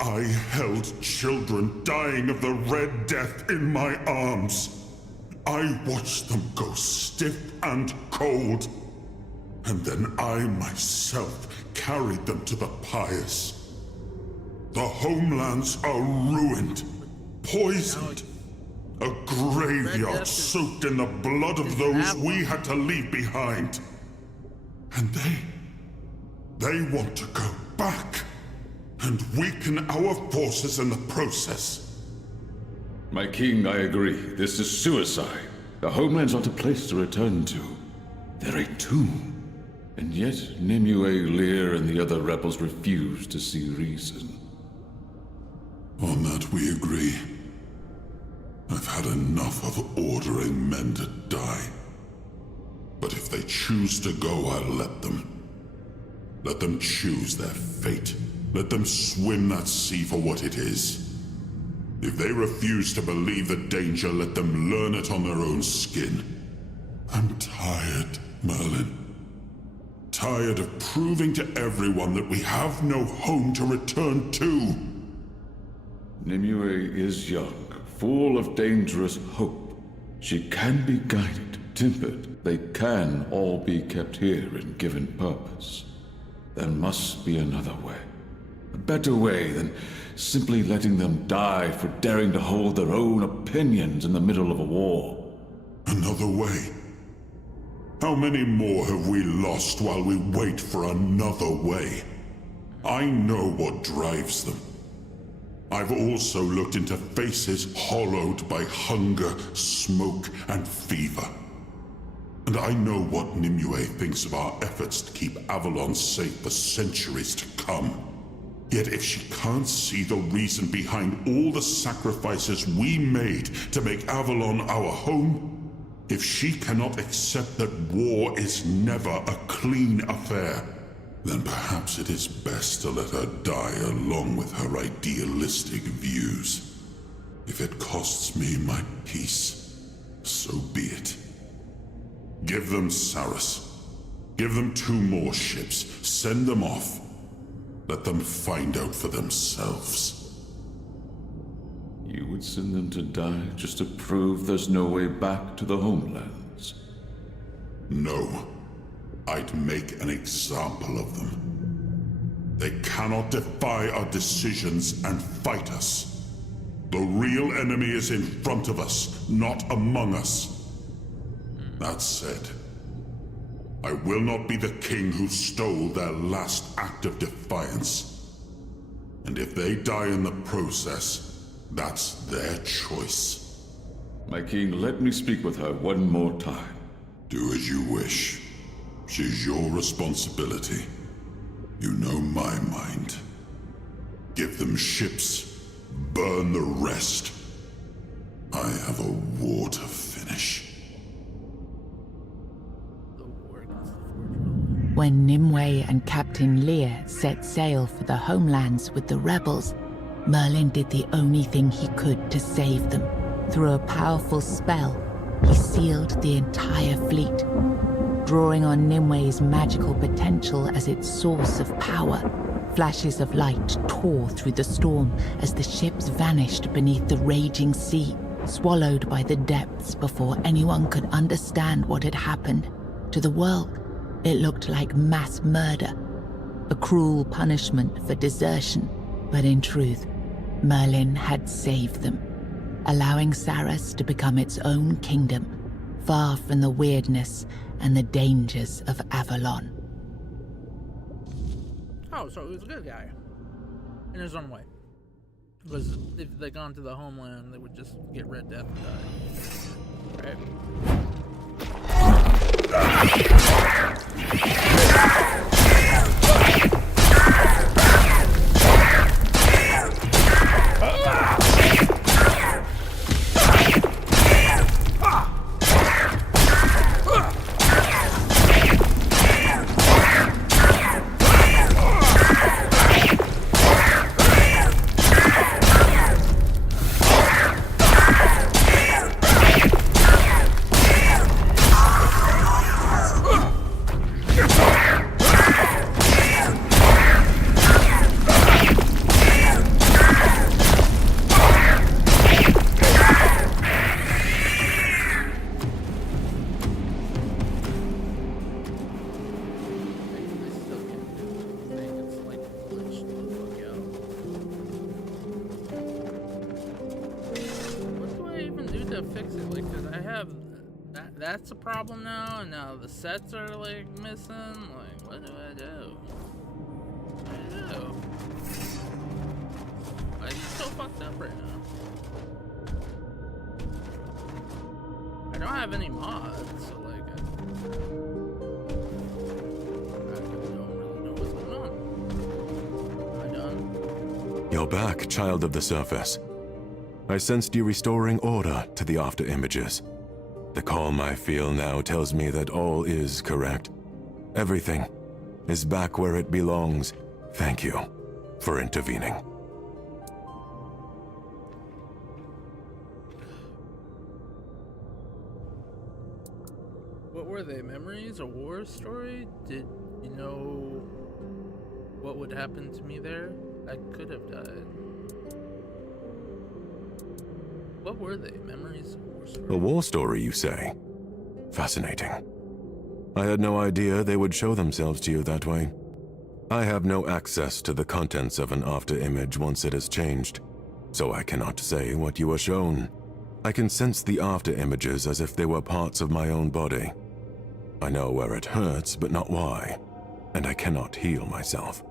I held children dying of the Red Death in my arms. I watched them go stiff and cold. And then I myself carried them to the Pious. The homelands are ruined, poisoned. A graveyard soaked in the blood of those we had to leave behind. And they want to go back and weaken our forces in the process. My king, I agree. This is suicide. The homeland's not a place to return to. They're a tomb. And yet, Nimue, Lear, and the other rebels refuse to see reason. On that we agree. I've had enough of ordering men to die. But if they choose to go, I'll let them. Let them choose their fate. Let them swim that sea for what it is. If they refuse to believe the danger, let them learn it on their own skin. I'm tired, Merlin. Tired of proving to everyone that we have no home to return to. Nimue is young, full of dangerous hope. She can be guided, tempered. They can all be kept here and given purpose. There must be another way. A better way than simply letting them die for daring to hold their own opinions in the middle of a war. Another way? How many more have we lost while we wait for another way? I know what drives them. I've also looked into faces hollowed by hunger, smoke, and fever. And I know what Nimue thinks of our efforts to keep Avalon safe for centuries to come. Yet if she can't see the reason behind all the sacrifices we made to make Avalon our home, if she cannot accept that war is never a clean affair, then perhaps it is best to let her die along with her idealistic views. If it costs me my peace, so be it. Give them Saras. Give them 2 more ships. Send them off. Let them find out for themselves. You would send them to die just to prove there's no way back to the homelands? No. I'd make an example of them. They cannot defy our decisions and fight us. The real enemy is in front of us, not among us. That said, I will not be the king who stole their last act of defiance. And if they die in the process, that's their choice. My king, let me speak with her one more time. Do as you wish. She's your responsibility. You know my mind. Give them ships. Burn the rest. I have a war to finish. When Nimue and Captain Lear set sail for the homelands with the rebels, Merlin did the only thing he could to save them. Through a powerful spell, he sealed the entire fleet. Drawing on Nimue's magical potential as its source of power, flashes of light tore through the storm as the ships vanished beneath the raging sea, swallowed by the depths before anyone could understand what had happened. To the world, it looked like mass murder, a cruel punishment for desertion, but in truth, Merlin had saved them, allowing Saras to become its own kingdom, far from the weirdness and the dangers of Avalon. Oh, so he was a good guy. In his own way. Because if they'd gone to the homeland, they would just get Red Death and die. Right? that's a problem now, and now the sets are like missing. Like, what do I do? What do I do? Why is it so fucked up right now? I don't have any mods, so like, I don't really know what's going on. Am I done? You're back, child of the surface. I sensed you restoring order to the after images. The calm I feel now tells me that all is correct. Everything is back where it belongs. Thank you for intervening. What were they? Memories? A war story? Did you know what would happen to me there? I could have died. What were they? Memories? A war story, you say? Fascinating. I had no idea they would show themselves to you that way. I have no access to the contents of an after image once it has changed, so I cannot say what you are shown. I can sense the after images as if they were parts of my own body. I know where it hurts, but not why, and I cannot heal myself.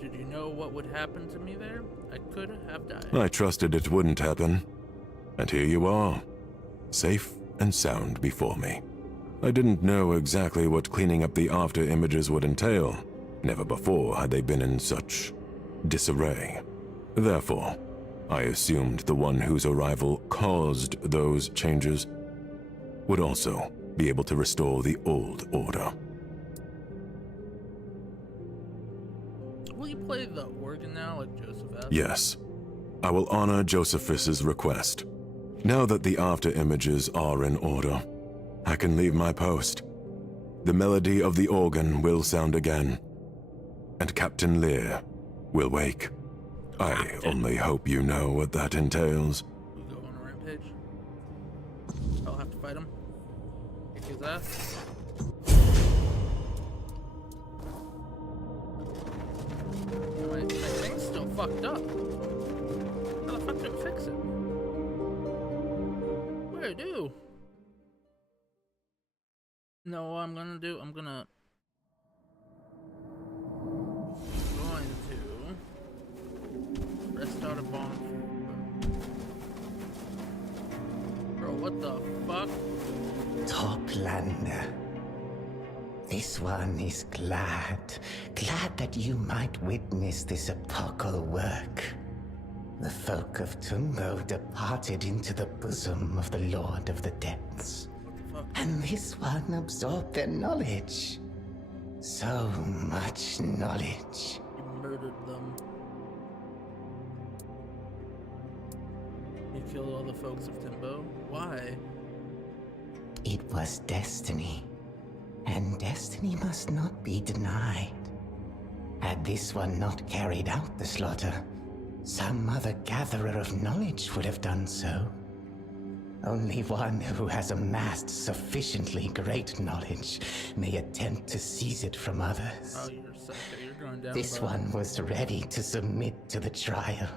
Did you know what would happen to me there? I could have died. I trusted it wouldn't happen, and here you are, safe and sound before me. I didn't know exactly what cleaning up the after images would entail. Never before had they been in such disarray. Therefore, I assumed the one whose arrival caused those changes would also be able to restore the old order. Will you play the organ now, like Josephus? Yes, I will honor Josephus's request. Now that the after images are in order, I can leave my post. The melody of the organ will sound again, and Captain Lear will wake. I only hope you know what that entails. We'll go on a rampage. I'll have to fight him. Kick his ass. My thing's still fucked up. How the fuck do I fix it? What do I do? No, I'm gonna restart a bomb. Bro, what the fuck? Toplander. This one is glad that you might witness this epochal work. The folk of Tumbo departed into the bosom of the Lord of the Depths. And this one absorbed their knowledge. So much knowledge. You murdered them. You killed all the folks of Timbo? Why? It was destiny. And destiny must not be denied. Had this one not carried out the slaughter, some other gatherer of knowledge would have done so. Only one who has amassed sufficiently great knowledge may attempt to seize it from others. Oh, you're psycho. You're going down. This one was ready to submit to the trial.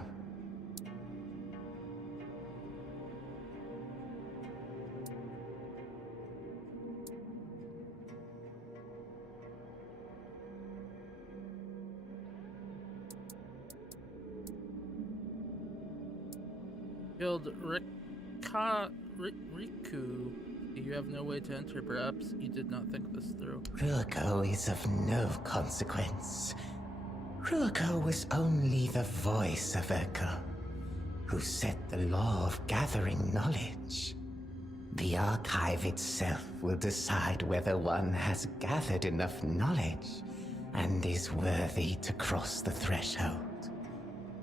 Killed Riku. You have no way to enter. Perhaps you did not think this through. Ruko is of no consequence. Ruko was only the voice of Urkel, who set the law of gathering knowledge. The archive itself will decide whether one has gathered enough knowledge and is worthy to cross the threshold.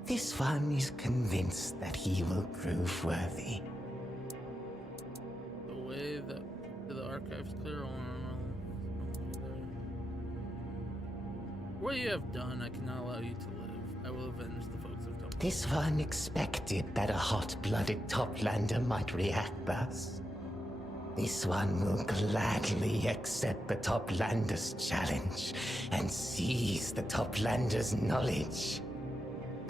This one is convinced that he will prove worthy. The way that the archive's clear on what you have done, I cannot allow you to live. I will avenge the folks of Tumbo. This one expected that a hot-blooded Toplander might react thus. This one will gladly accept the Toplander's challenge and seize the Toplander's knowledge.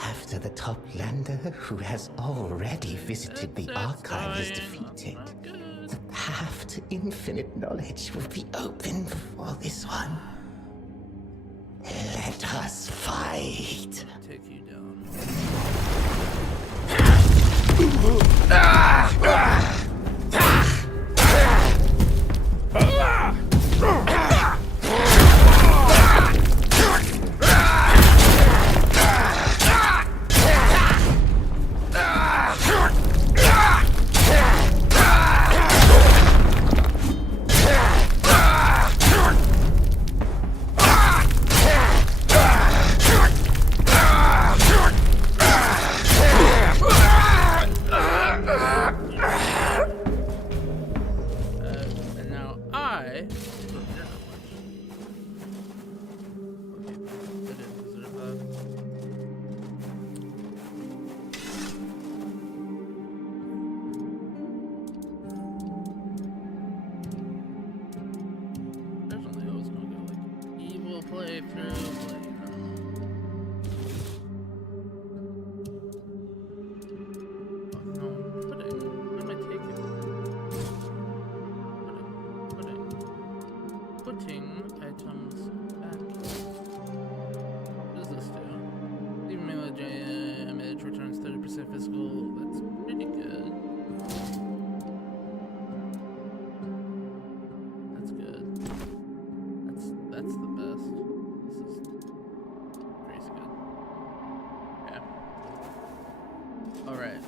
After the top lander who has already visited the archive is defeated, the path to infinite knowledge will be open for this one. Let us fight. Take you down. And now I. Definitely always gonna go like evil playthrough. Putting items back. What does this do? Even melee damage returns 30% physical. That's pretty good. That's good. That's the best. This is crazy good. Yeah. Alright.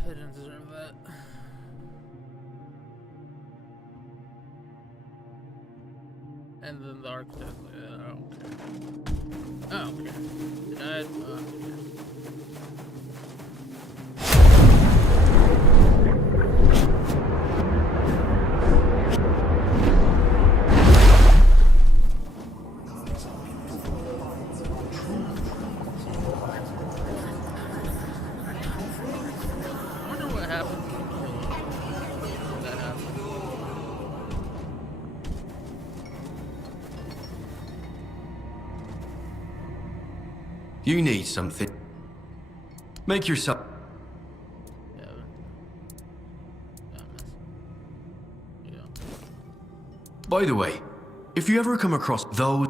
I didn't deserve that. And then the architect, I don't care. I don't care. Did I? You need something. Make yourself. By the way, if you ever come across those.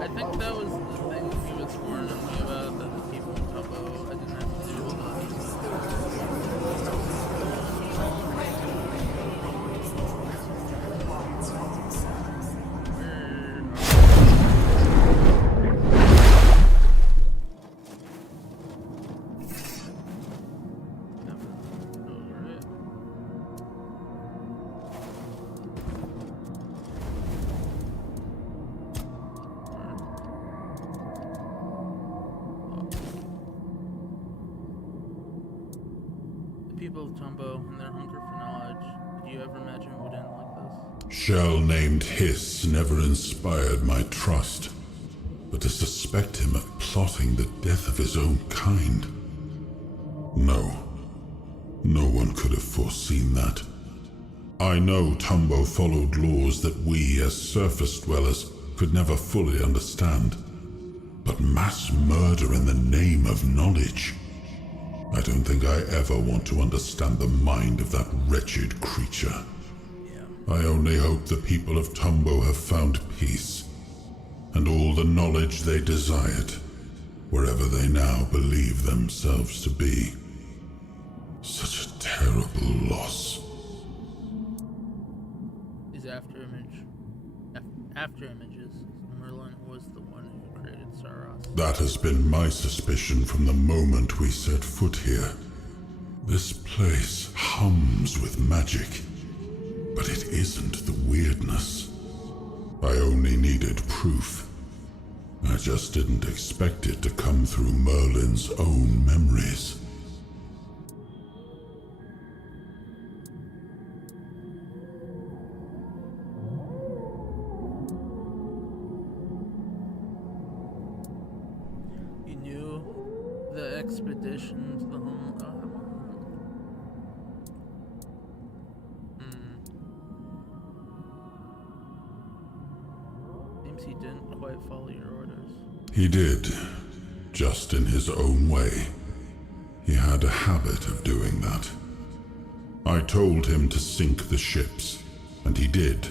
I think that was the thing he was warning me about, that the people in Tubbo, I didn't have to do all that. People of Tumbo and their hunger for knowledge. Did you ever imagine it would end like this? Shell named Hiss never inspired my trust, but to suspect him of plotting the death of his own kind. No one could have foreseen that. I know Tumbo followed laws that we, as surface dwellers, could never fully understand. But mass murder in the name of knowledge? I don't think I ever want to understand the mind of that wretched creature. I only hope the people of Tumbo have found peace, and all the knowledge they desired, wherever they now believe themselves to be. Such a terrible loss. These after images. Merlin was the one who created Saros. That has been my suspicion from the moment we set foot here. This place hums with magic, but it isn't the weirdness. I only needed proof. I just didn't expect it to come through Merlin's own memories. the expedition to the home. Seems he didn't quite follow your orders. He did, just in his own way. He had a habit of doing that. I told him to sink the ships, and he did.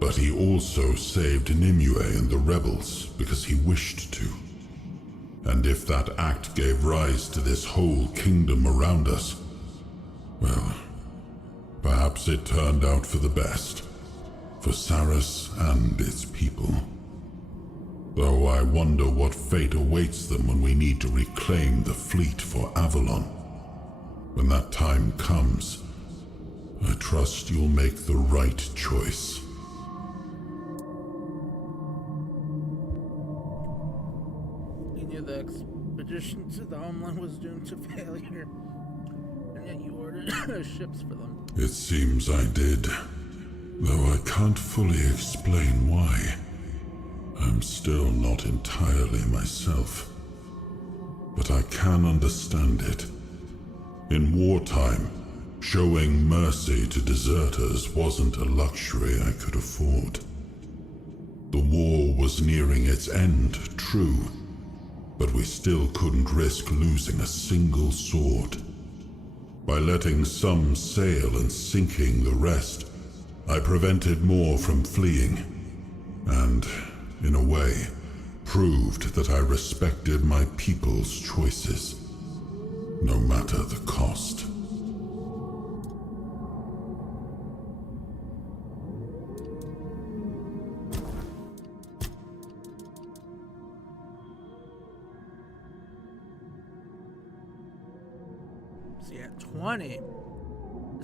But he also saved Nimue and the rebels because he wished to. And if that act gave rise to this whole kingdom around us, well, perhaps it turned out for the best. For Saris and its people. Though I wonder what fate awaits them when we need to reclaim the fleet for Avalon. When that time comes, I trust you'll make the right choice. You knew the expedition to the homeland was doomed to failure, and yet you ordered ships for them. It seems I did, though I can't fully explain why. I'm still not entirely myself, but I can understand it. In wartime, showing mercy to deserters wasn't a luxury I could afford. The war was nearing its end, true, but we still couldn't risk losing a single sword. By letting some sail and sinking the rest, I prevented more from fleeing, and, in a way, proved that I respected my people's choices, no matter the cost. See, at 20, it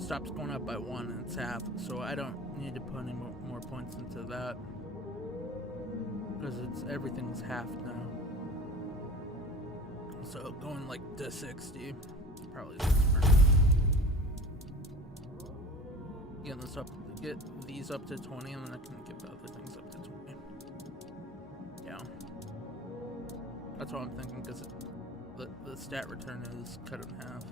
stops going up by 1 and it's half, so I don't need to put any more points into that. Because everything's half now. So going like to 60 probably is smart. Get these up to 20 and then I can get the other things up to 20. Yeah. That's what I'm thinking because the stat return is cut in half.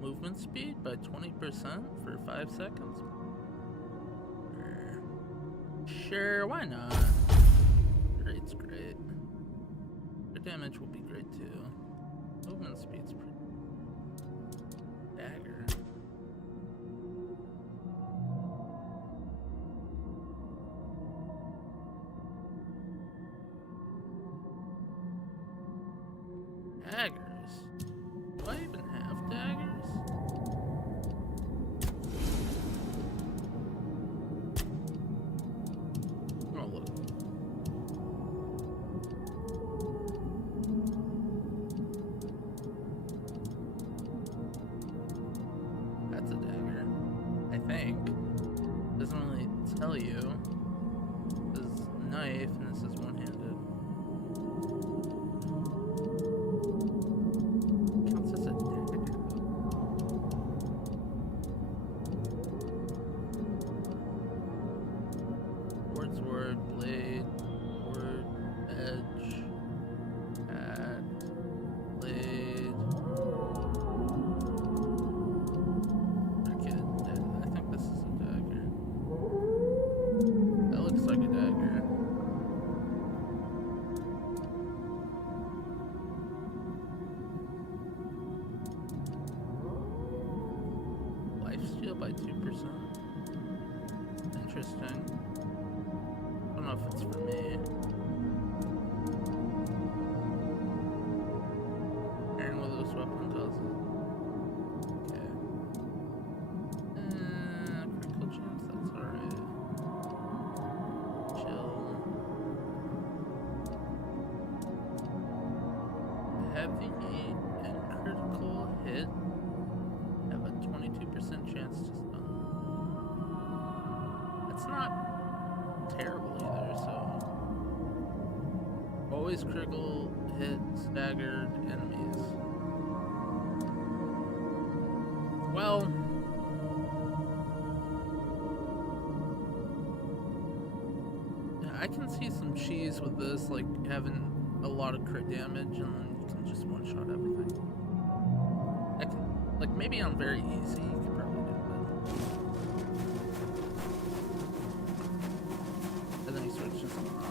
Movement speed by 20% for 5 seconds? Sure, why not? Great's great. The damage will be great too. Movement speed's pretty... Dagger. Daggers? Do I even have daggers? Oh, look. That's a dagger, I think. Doesn't really tell you. This is knife and this is one-handed. Counts as a dagger. Sword, blade, word, edge, act, blade. Okay, I think this is a dagger. That looks like a dagger. Lifesteal by 2%. Interesting. I don't know if it's for me. Aaron with this weapon does it. Okay. Critical chance, that's alright. Chill. Heavy and critical hit always critical hit staggered enemies. Well, yeah, I can see some cheese with this, like having a lot of crit damage and then you can just one-shot everything. I can, like, maybe on very easy, you can probably do that. And then you switch to something else.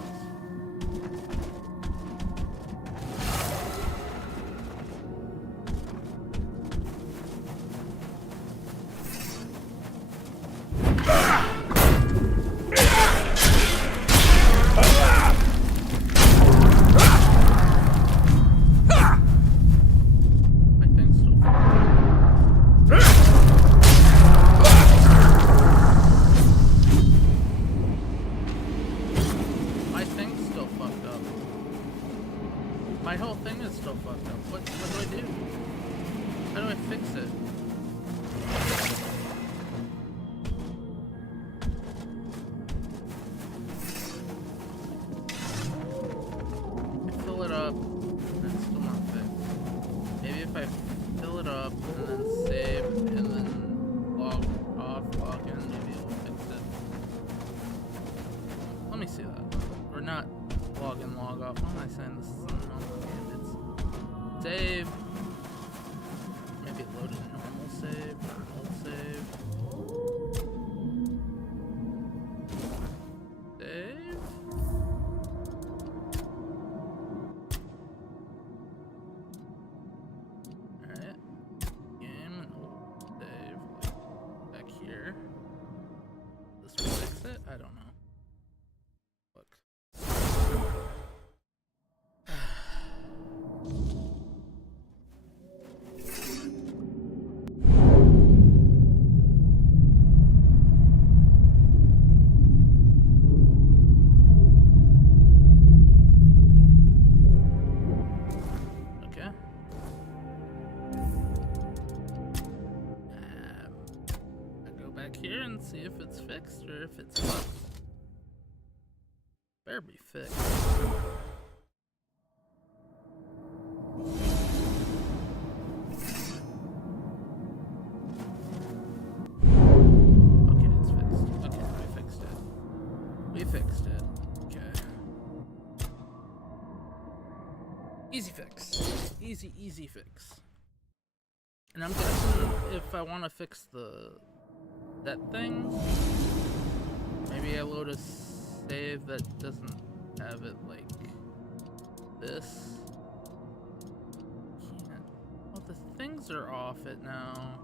My whole thing is still fucked up. What do I do? How do I fix it? I fill it up, and it's still not fixed. Maybe if I fill it up and then save and then log off, log in, maybe it'll fix it. Let me see that. Or not log in, log off. Why am I saying this? Save. Maybe load a normal save or an old save. Save. Alright. Game and old save. Like back here. This will fix it? I don't know. Look. Here and see if it's fixed or if it's fucked. Better be fixed. Okay, it's fixed. Okay, we fixed it. We fixed it. Okay. Easy fix. Easy fix. And I'm guessing if I want to fix that thing, maybe I load a save that doesn't have it like this. Can't. Well, the things are off it now.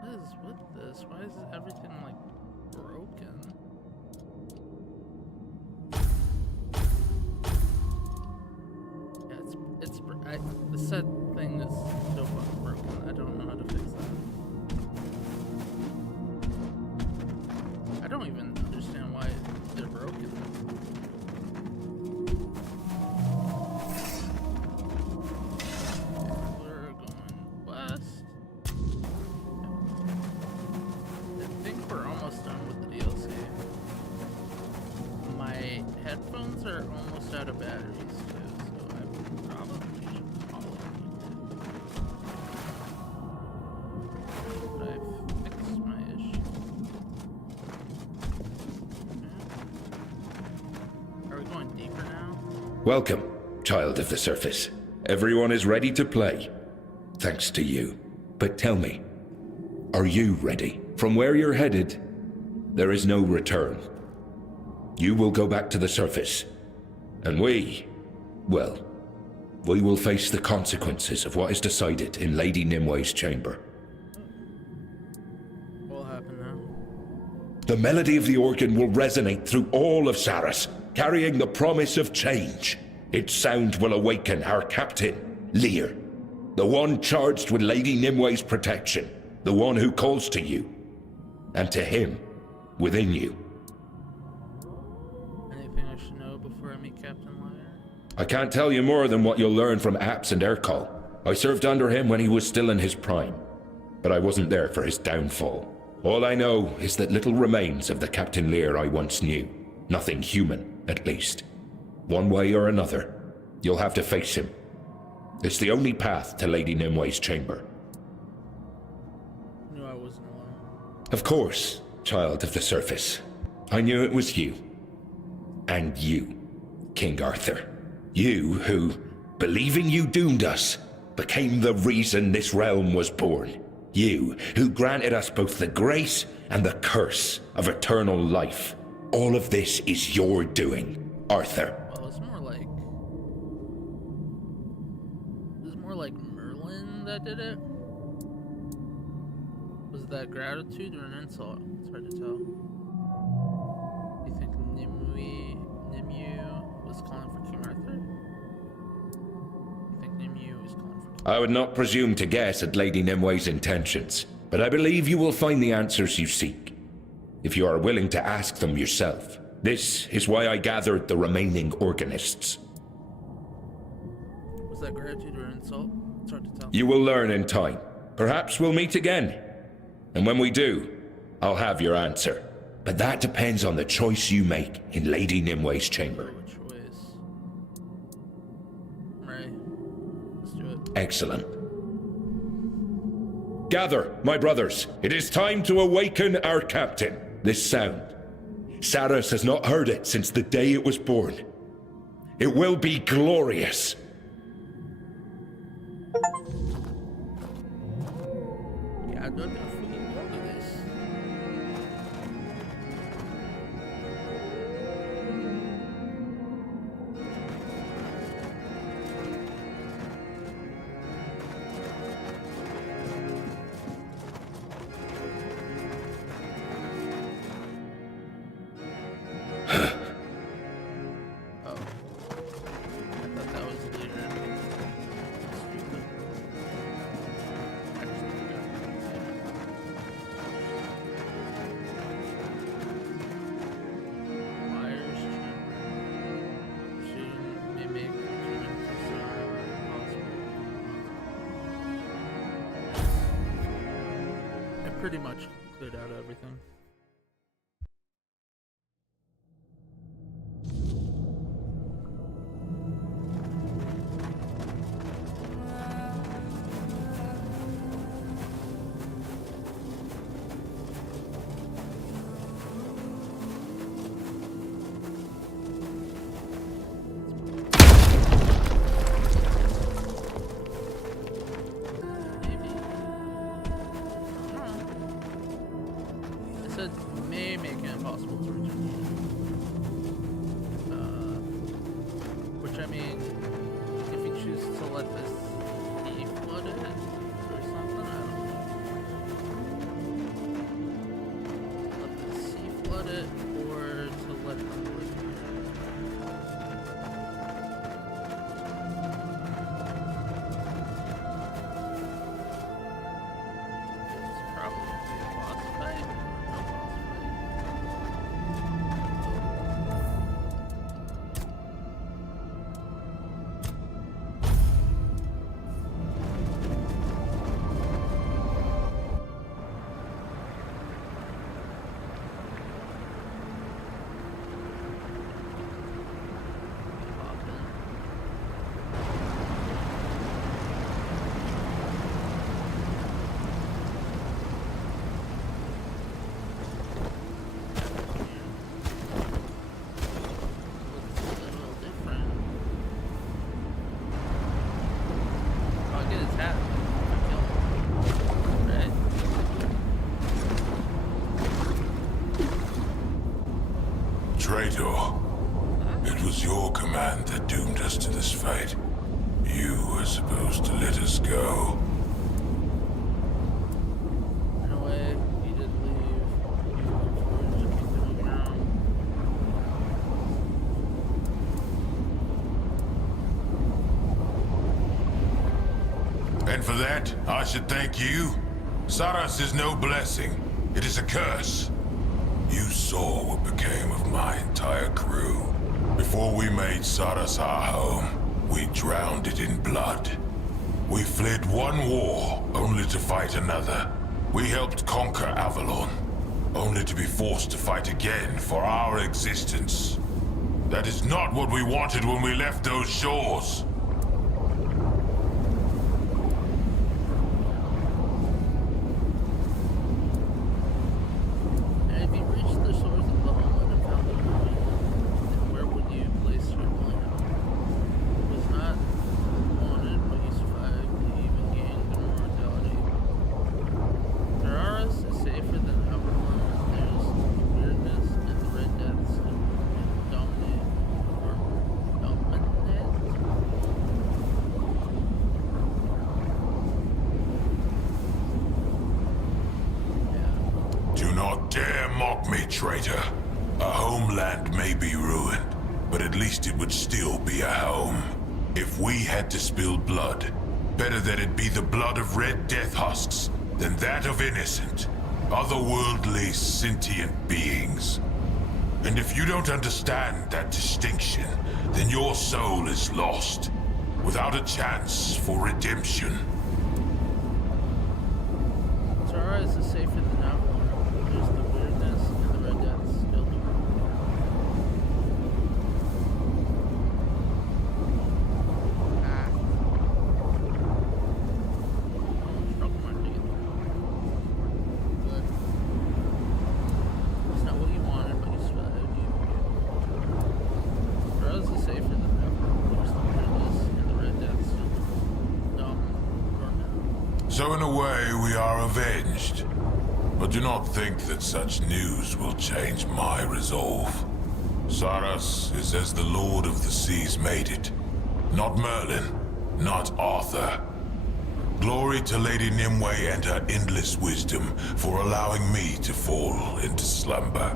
What is with this? Why is everything like broken? The set thing is so fucking broken. I don't know how to fix that. I don't even understand why they're broken. We're going west. I think we're almost done with the DLC. My headphones are almost out of batteries too, so I probably Welcome, child of the surface. Everyone is ready to play. Thanks to you. But tell me, are you ready? From where you're headed, there is no return. You will go back to the surface. And we will face the consequences of what is decided in Lady Nimwe's chamber. What will happen now? The melody of the organ will resonate through all of Saras, carrying the promise of change. Its sound will awaken our captain, Lear, the one charged with Lady Nimwe's protection, the one who calls to you, and to him, within you. Anything I should know before I meet Captain Lear? I can't tell you more than what you'll learn from Apps and Ercol. I served under him when he was still in his prime. but I wasn't there for his downfall. All I know is that little remains of the Captain Lear I once knew. Nothing human, at least. One way or another, you'll have to face him. It's the only path to Lady Nimwe's chamber. Knew I wasn't alone. Of course, child of the surface. I knew it was you. And you, King Arthur. You who, believing you doomed us, became the reason this realm was born. You who granted us both the grace and the curse of eternal life. All of this is your doing, Arthur. Well, it's more like Merlin that did it. Was that gratitude or an insult? It's hard to tell. Do you think Nimue was calling for King Arthur? You think Nimue was calling for King I would not presume to guess at Lady Nimwe's intentions, but I believe you will find the answers you seek, if you are willing to ask them yourself. This is why I gathered the remaining organists. Was that gratitude or an insult? It's hard to tell. You will learn in time. Perhaps we'll meet again. And when we do, I'll have your answer. But that depends on the choice you make in Lady Nimwe's chamber. Right. Let's do it. Excellent. Gather, my brothers. It is time to awaken our captain. This sound. Saras has not heard it since the day it was born. It will be glorious. Yeah, I don't know if we can do this. Pretty much cleared out everything. May make it impossible to return. Which I mean, if you choose to let this be flooded or something, I don't know. Let the sea flood it, or to let them live here. It's probably a boss fight. Traitor, it was your command that doomed us to this fate. You were supposed to let us go. In a way, he did leave. And for that, I should thank you. Saras is no blessing. It is a curse. You saw what became of my entire crew. Before we made Saras our home, we drowned it in blood. We fled one war, only to fight another. We helped conquer Avalon, only to be forced to fight again for our existence. That is not what we wanted when we left those shores. And if you reached the shores of the homeland and found the ruin, then where would you place your plan? It was not wanted, but you survived and even gained immortality. Terraris is safer than Avalon. There's weirdness and the Red Deaths and dominate. Do not dare mock me, traitor. A homeland may be ruined, but at least it would still be a home. If we had to spill blood, better that it be the blood of Red Death husks than that of innocent, otherworldly, sentient beings. And if you don't understand that distinction, then your soul is lost, without a chance for redemption. Terraris is safer than Avalon. There's the weirdness and the Red Deaths still dominate. Struck my teeth. Good. It's not what you wanted, but you survived. Terraris is safer than Avalon. There's the weirdness and the Red Deaths still dominate. So in a way, we are avenged. But do not think that such news will change my resolve. Saras is as the Lord of the Seas made it. Not Merlin, not Arthur. Glory to Lady Nimue and her endless wisdom for allowing me to fall into slumber.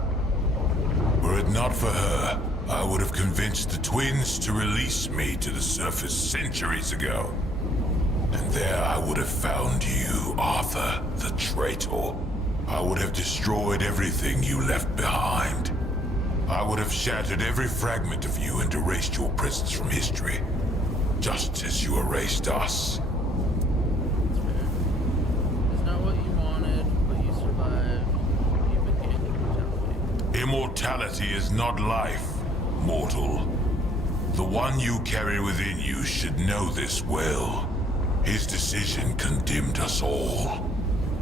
Were it not for her, I would have convinced the twins to release me to the surface centuries ago. And there I would have found you, Arthur, the traitor. I would have destroyed everything you left behind. I would have shattered every fragment of you and erased your presence from history, just as you erased us. It's not what you wanted, but you survived. You gained immortality. Immortality is not life, mortal. The one you carry within you should know this well. His decision condemned us all.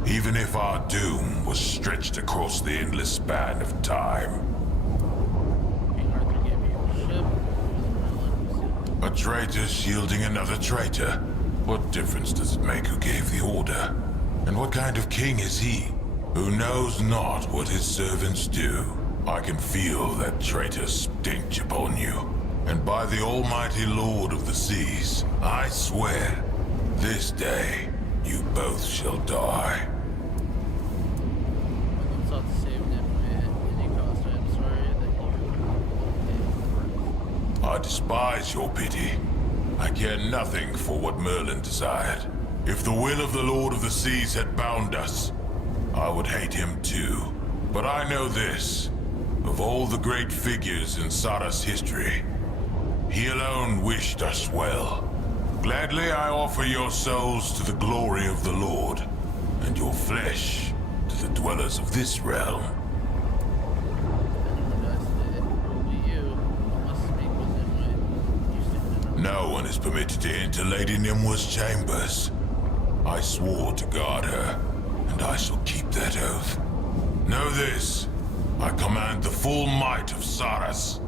Even if our doom was stretched across the endless span of time. King Arthur gave you a ship. A traitor shielding another traitor. What difference does it make who gave the order? And what kind of king is he? Who knows not what his servants do. I can feel that traitor stench upon you. And by the almighty Lord of the Seas, I swear, this day, you both shall die. I'm sought to save Nimue at any cost. I am sorry that you paid the price. I despise your pity. I care nothing for what Merlin desired. If the will of the Lord of the Seas had bound us, I would hate him too. But I know this. Of all the great figures in Saras history, he alone wished us well. Gladly I offer your souls to the glory of the Lord, and your flesh to the dwellers of this realm. No one is permitted to enter Lady Nimue's chambers. I swore to guard her, and I shall keep that oath. Know this, I command the full might of Saras.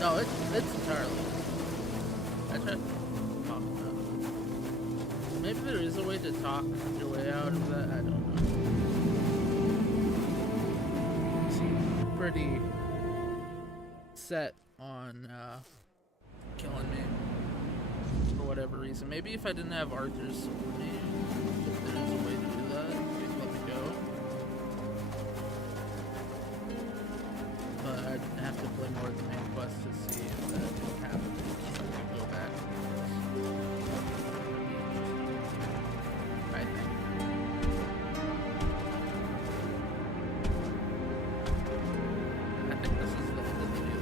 No, it's entirely. I tried to talk about it. Maybe there is a way to talk your way out of that. I don't know. You seem pretty set on killing me for whatever reason. Maybe if I didn't have Arthur's sword with me, if there's a way to do that, you'd let me go. But I'd have to play more of the main quest to see if that happens. So I can go back. I think. I think this is the end of the video.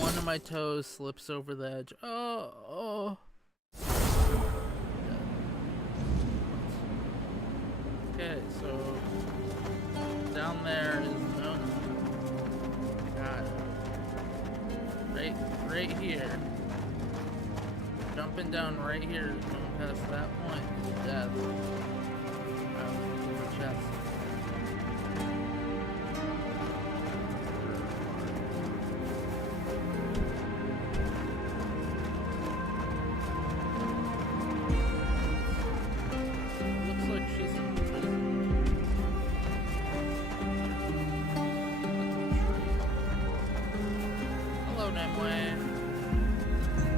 One of my toes slips over the edge. Oh. Okay, so down there is no. Got it. Right here. Jumping down right here, going past that point is death. Chest.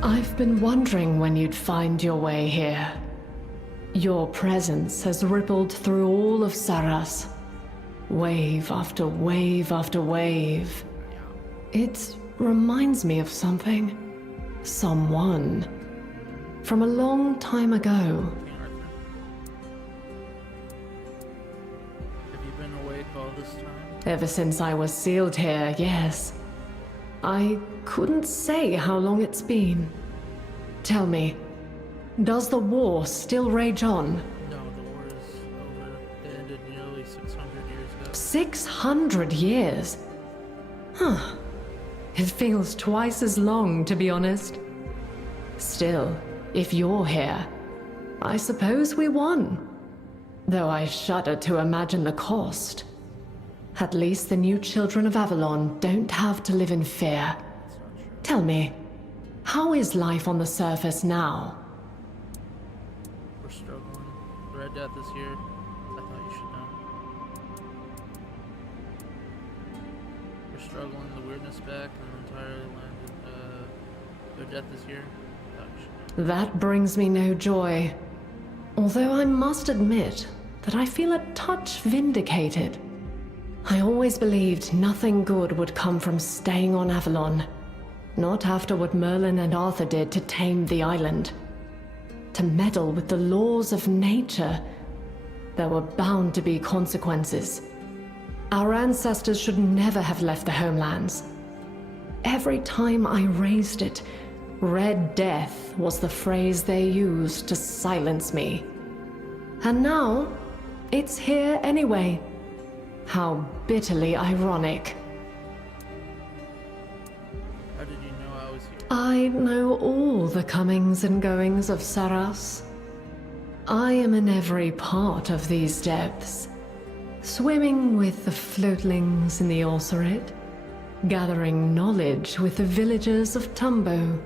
I've been wondering when you'd find your way here. Your presence has rippled through all of Saras. Wave after wave after wave. It reminds me of something. Someone. From a long time ago. Have you been awake all this time? Ever since I was sealed here, yes. I couldn't say how long it's been. Tell me, does the war still rage on? No, the war is over. It ended nearly 600 years ago. 600 years? Huh. It feels twice as long, to be honest. Still, if you're here, I suppose we won. Though I shudder to imagine the cost. At least the new children of Avalon don't have to live in fear. Tell me, how is life on the surface now? We're struggling. The Red Death is here. I thought you should know. We're struggling. The weirdness back and the entire land. Red Death is here. I thought you should know. That brings me no joy. Although I must admit that I feel a touch vindicated. I always believed nothing good would come from staying on Avalon. Not after what Merlin and Arthur did to tame the island. To meddle with the laws of nature. There were bound to be consequences. Our ancestors should never have left the homelands. Every time I raised it, Red Death was the phrase they used to silence me. And now, it's here anyway. How bitterly ironic. How did you know I was here? I know all the comings and goings of Saras. I am in every part of these depths, swimming with the floatlings in the Orserid, gathering knowledge with the villagers of Tumbo,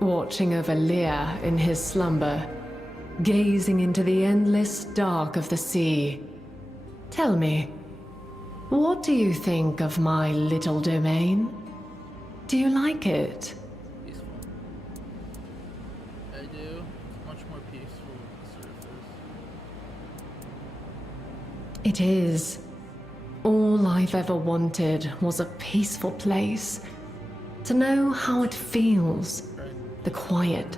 watching over Lear in his slumber, gazing into the endless dark of the sea. Tell me, what do you think of my little domain? Do you like it? Peaceful. I do. It's much more peaceful on the surface. It is. All I've ever wanted was a peaceful place. To know how it feels. The quiet.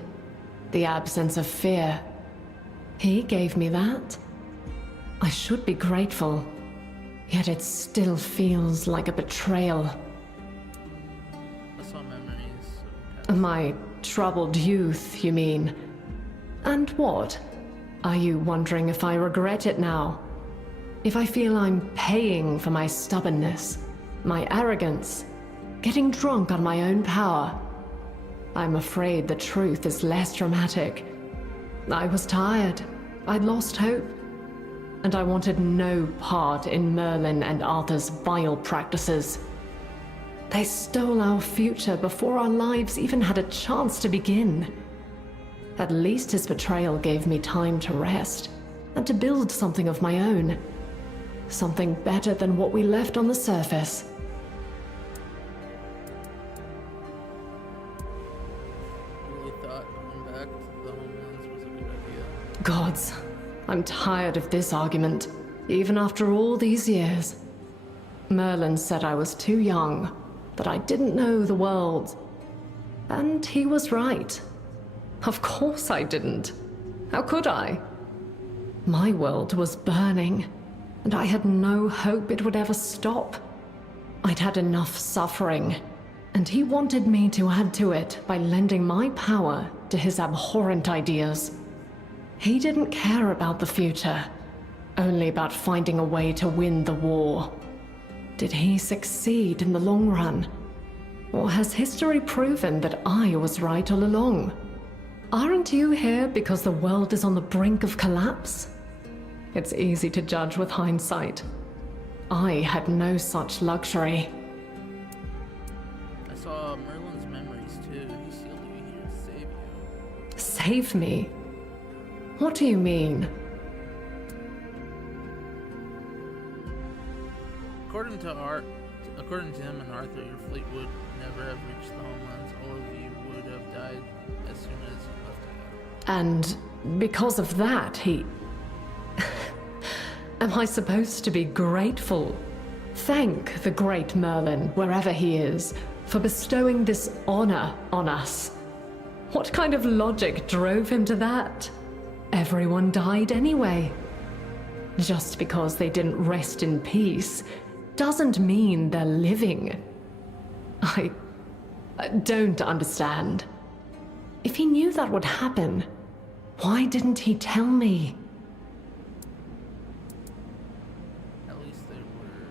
The absence of fear. He gave me that. I should be grateful. Yet it still feels like a betrayal. I saw memories. My troubled youth, you mean? And what? Are you wondering if I regret it now? If I feel I'm paying for my stubbornness, my arrogance, getting drunk on my own power? I'm afraid the truth is less dramatic. I was tired. I'd lost hope. And I wanted no part in Merlin and Arthur's vile practices. They stole our future before our lives even had a chance to begin. At least his betrayal gave me time to rest and to build something of my own. Something better than what we left on the surface. I really thought going back to the homelands was a good idea. Gods, I'm tired of this argument, even after all these years. Merlin said I was too young, that I didn't know the world. And he was right. Of course I didn't. How could I? My world was burning, and I had no hope it would ever stop. I'd had enough suffering, and he wanted me to add to it by lending my power to his abhorrent ideas. He didn't care about the future, only about finding a way to win the war. Did he succeed in the long run? Or has history proven that I was right all along? Aren't you here because the world is on the brink of collapse? It's easy to judge with hindsight. I had no such luxury. I saw Merlin's memories too. He sealed you here to save you. Save me? What do you mean? According to him and Arthur, your fleet would never have reached the homelands. All of you would have died as soon as you left it. And because of that, he... Am I supposed to be grateful? Thank the great Merlin, wherever he is, for bestowing this honor on us. What kind of logic drove him to that? Everyone died anyway. Just because they didn't rest in peace doesn't mean they're living. I don't understand. If he knew that would happen, why didn't he tell me? At least they were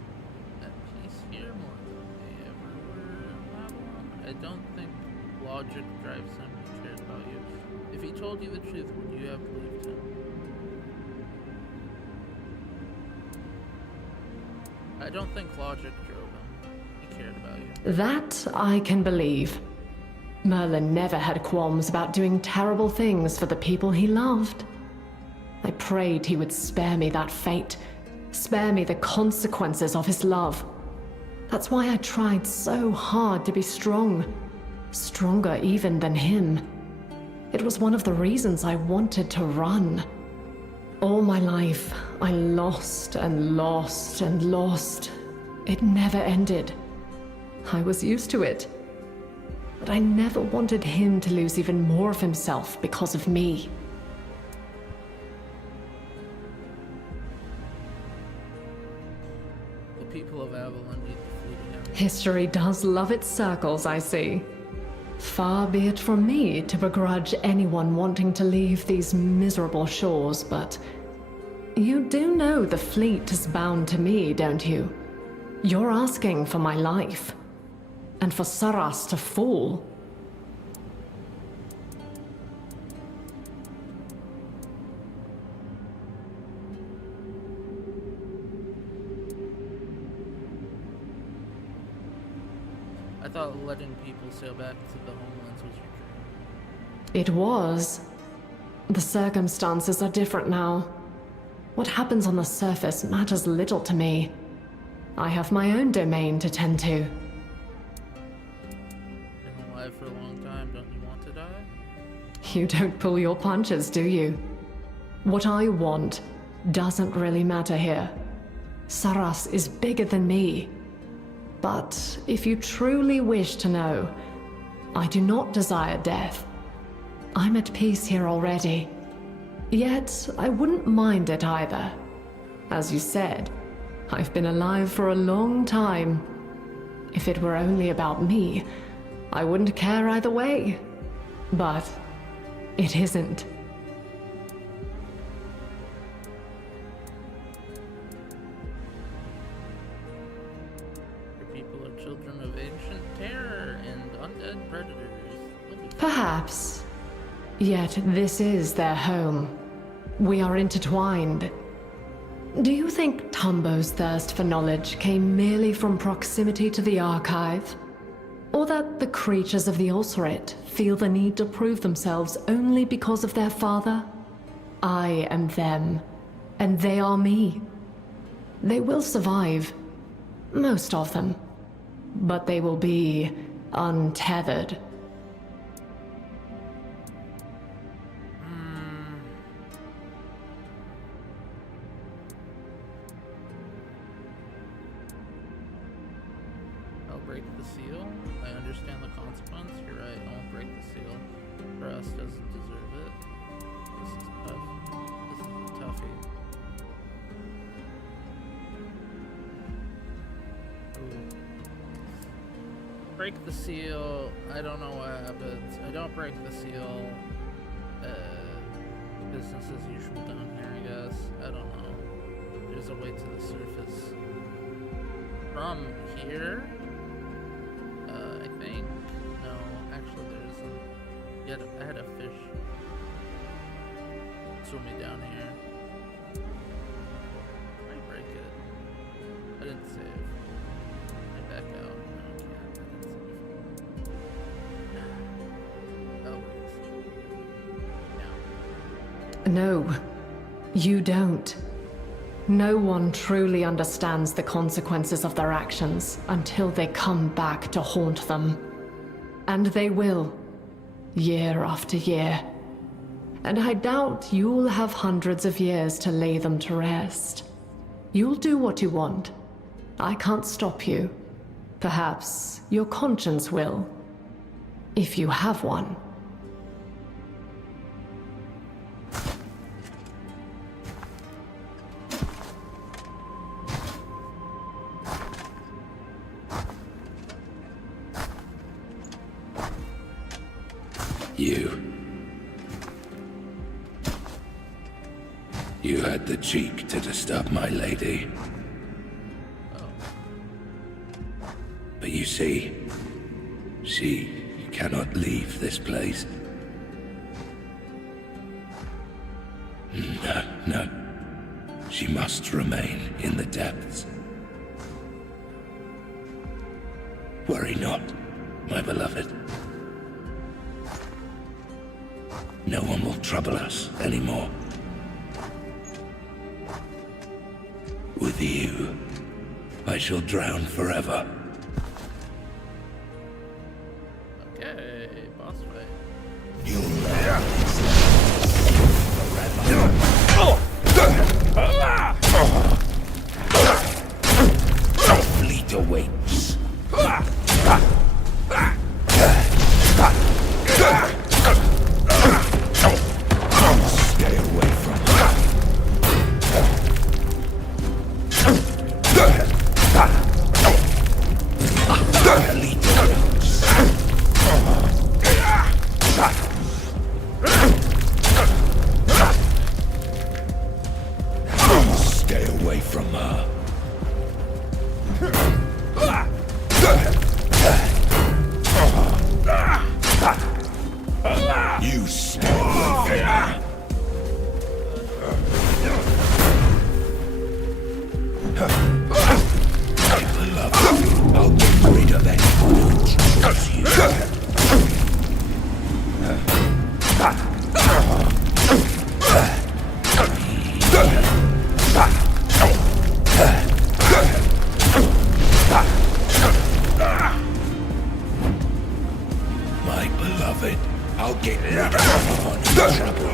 at peace here more than they ever were in Babylon. I don't think logic drives him to care about you. If he told you the truth, would you have believed him? I don't think logic drove him. He cared about you. That I can believe. Merlin never had qualms about doing terrible things for the people he loved. I prayed he would spare me that fate, spare me the consequences of his love. That's why I tried so hard to be strong, stronger even than him. It was one of the reasons I wanted to run. All my life, I lost and lost and lost. It never ended. I was used to it. But I never wanted him to lose even more of himself because of me. The people of Avalon need the fleet again. History does love its circles, I see. Far be it from me to begrudge anyone wanting to leave these miserable shores, but you do know the fleet is bound to me, don't you? You're asking for my life. And for Saras to fall. I thought letting people sail back to the homelands was your dream. It was. The circumstances are different now. What happens on the surface matters little to me. I have my own domain to tend to. Been alive for a long time, don't you want to die? You don't pull your punches, do you? What I want doesn't really matter here. Saras is bigger than me. But if you truly wish to know, I do not desire death. I'm at peace here already. Yet, I wouldn't mind it either. As you said, I've been alive for a long time. If it were only about me, I wouldn't care either way. But it isn't. Your people are children of ancient terror and undead predators. Perhaps. Yet this is their home. We are intertwined. Do you think Tumbo's thirst for knowledge came merely from proximity to the Archive? Or that the creatures of the Ulcerate feel the need to prove themselves only because of their father? I am them, and they are me. They will survive. Most of them. But they will be untethered. Break the seal. I understand the consequence. You're right. I won't break the seal. Brass doesn't deserve it. This is tough. This is a toughie. Ooh. Break the seal. I don't know what happens. I don't break the seal. Business as usual down here, I guess. I don't know. There's a way to the surface. From here? I think. No, actually there isn't. I had a fish swim me down here. I break it. I didn't save. I back out. No, I can't. I didn't save. Oh, wait. No, you don't. No one truly understands the consequences of their actions until they come back to haunt them. And they will, year after year. And I doubt you'll have hundreds of years to lay them to rest. You'll do what you want. I can't stop you. Perhaps your conscience will. If you have one. You had the cheek to disturb my lady. But you see, she cannot leave this place. No. She must remain in the depths. Worry not, my beloved. No one will trouble us anymore. With you, I shall drown forever. Okay, boss fight. Fleet awaits. Stay away from her. Stay away from her. You stay away from her. My beloved, I'll get rid of anyone who troubles you. My beloved, I'll I'll get rid of anyone who troubles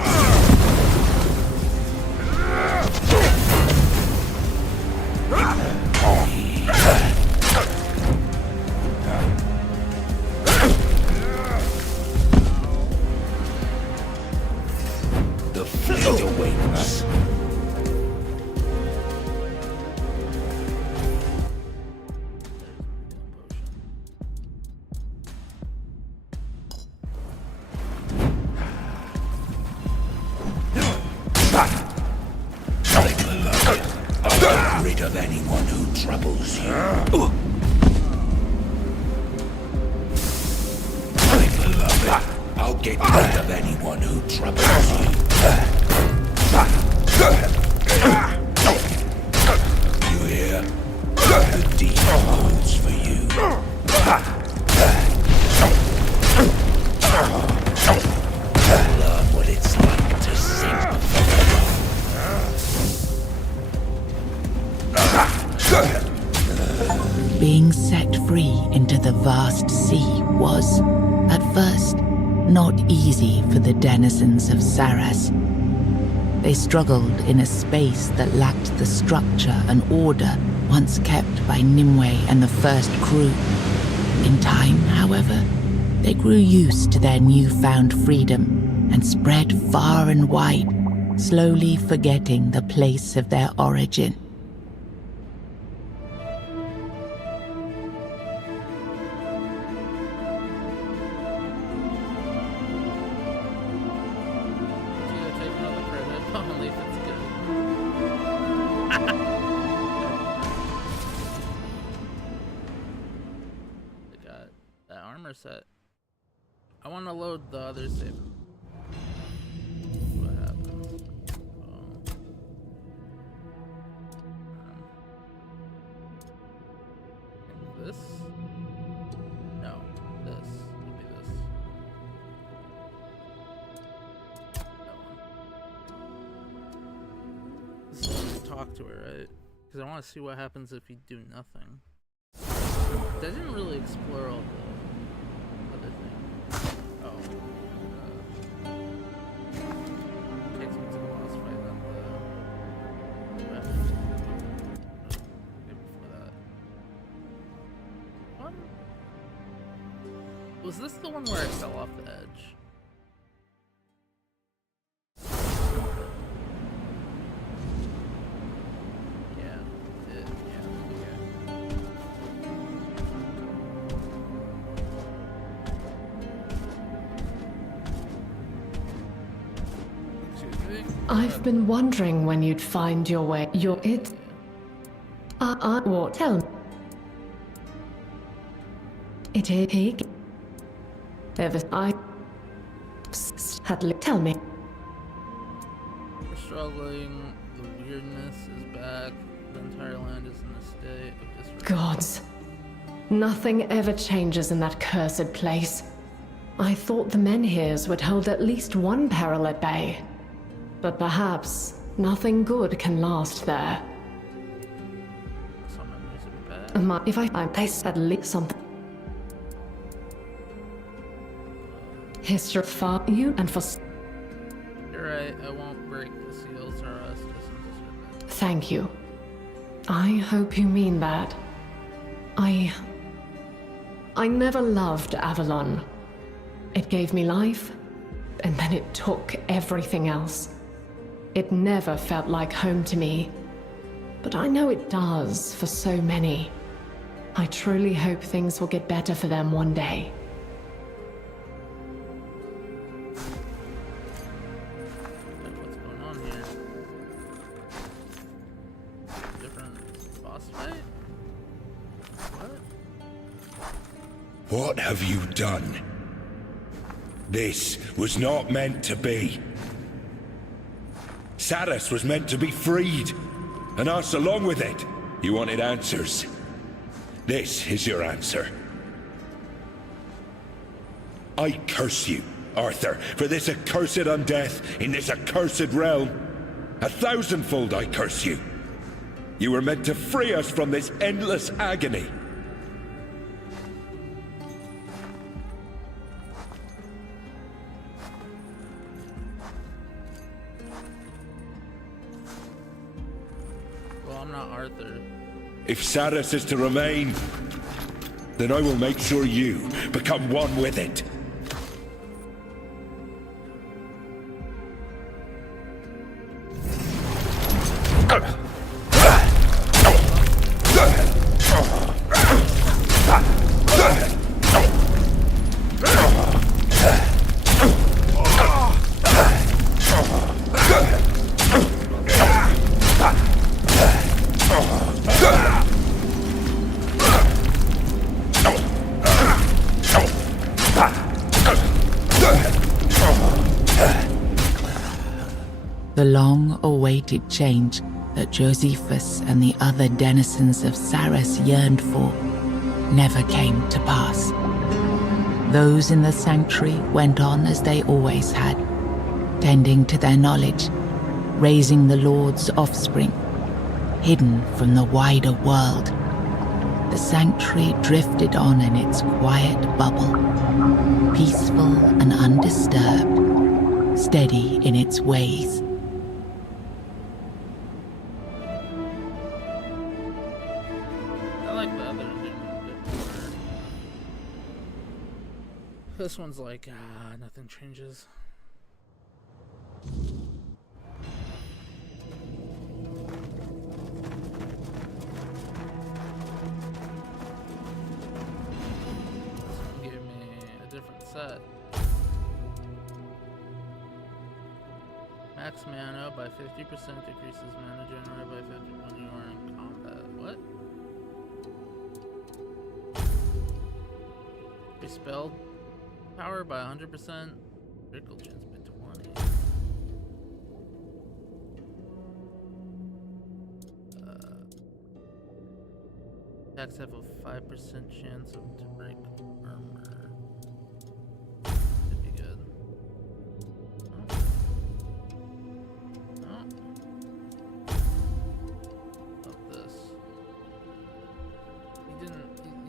the fleet awaits. I'll get rid of anyone who troubles you. My beloved, I'll get rid of anyone who troubles you. You hear? The deep holds for you. Learn what it's like to sink forever. Being set free into the vast sea was, at first, not easy for the denizens of Saras. They struggled in a space that lacked the structure and order once kept by Nimue and the first crew. In time, however, they grew used to their newfound freedom and spread far and wide, slowly forgetting the place of their origin. Set. I want to load the other save. What happens? This? No, this would be this. That one. This is when you talk to her, right? Because I want to see what happens if you do nothing. I didn't really explore all the other thing. Oh. Takes me to the boss fight then the weapons. Before that. What? Was this the one where I fell off the edge? I've been wondering when you'd find your way. What? Tell me. It is pig. Ever tell me. We're struggling. The weirdness is back. The entire land is in a state of disarray. Gods. Nothing ever changes in that cursed place. I thought the Menhirs would hold at least one peril at bay. But perhaps nothing good can last there. If I place at least something. History for you and for. You're right, I won't break the seals or us doesn't deserve it. Thank you. I hope you mean that. I never loved Avalon. It gave me life, and then it took everything else. It never felt like home to me, but I know it does for so many. I truly hope things will get better for them one day. What's going on here? Different boss fight? What? What have you done? This was not meant to be. Saras was meant to be freed, and us along with it. You wanted answers. This is your answer. I curse you, Arthur, for this accursed undeath in this accursed realm. 1,000-fold I curse you. You were meant to free us from this endless agony. I'm not Arthur. If Saras is to remain, then I will make sure you become one with it. The long-awaited change that Josephus and the other denizens of Saras yearned for never came to pass. Those in the sanctuary went on as they always had, tending to their knowledge, raising the Lord's offspring, hidden from the wider world. The sanctuary drifted on in its quiet bubble, peaceful and undisturbed, steady in its ways. This one's like, nothing changes. This one gave me a different set. Max mana by 50%, decreases mana generated by 50 when you are in combat. What? Respelled power by 100%, critical chance by 20. Attacks have a 5% chance to break armor. Could be good. Oh. Love this.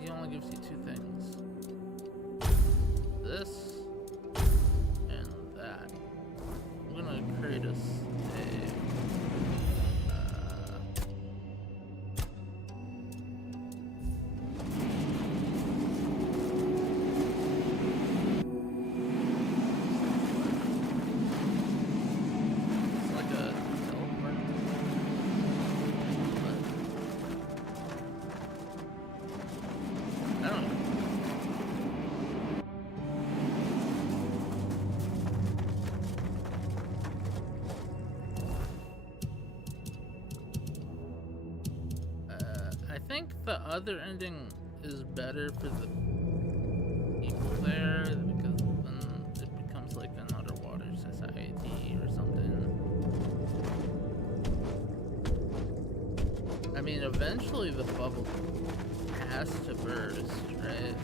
He only gives you 2 things. This and that. I'm gonna create us it's like a teleport. I don't know. I think the other ending is better for the people there because then it becomes like an underwater society or something. I mean, eventually the bubble has to burst, right?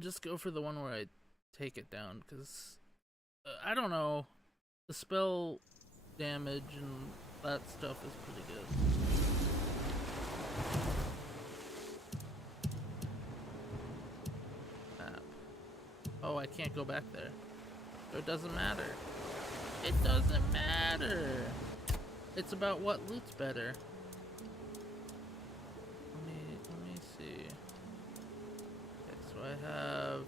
Just go for the one where I take it down, because I don't know, the spell damage and that stuff is pretty good. Oh, I can't go back there, so it doesn't matter. It doesn't matter. It's about what loot's better. Let me see. So I have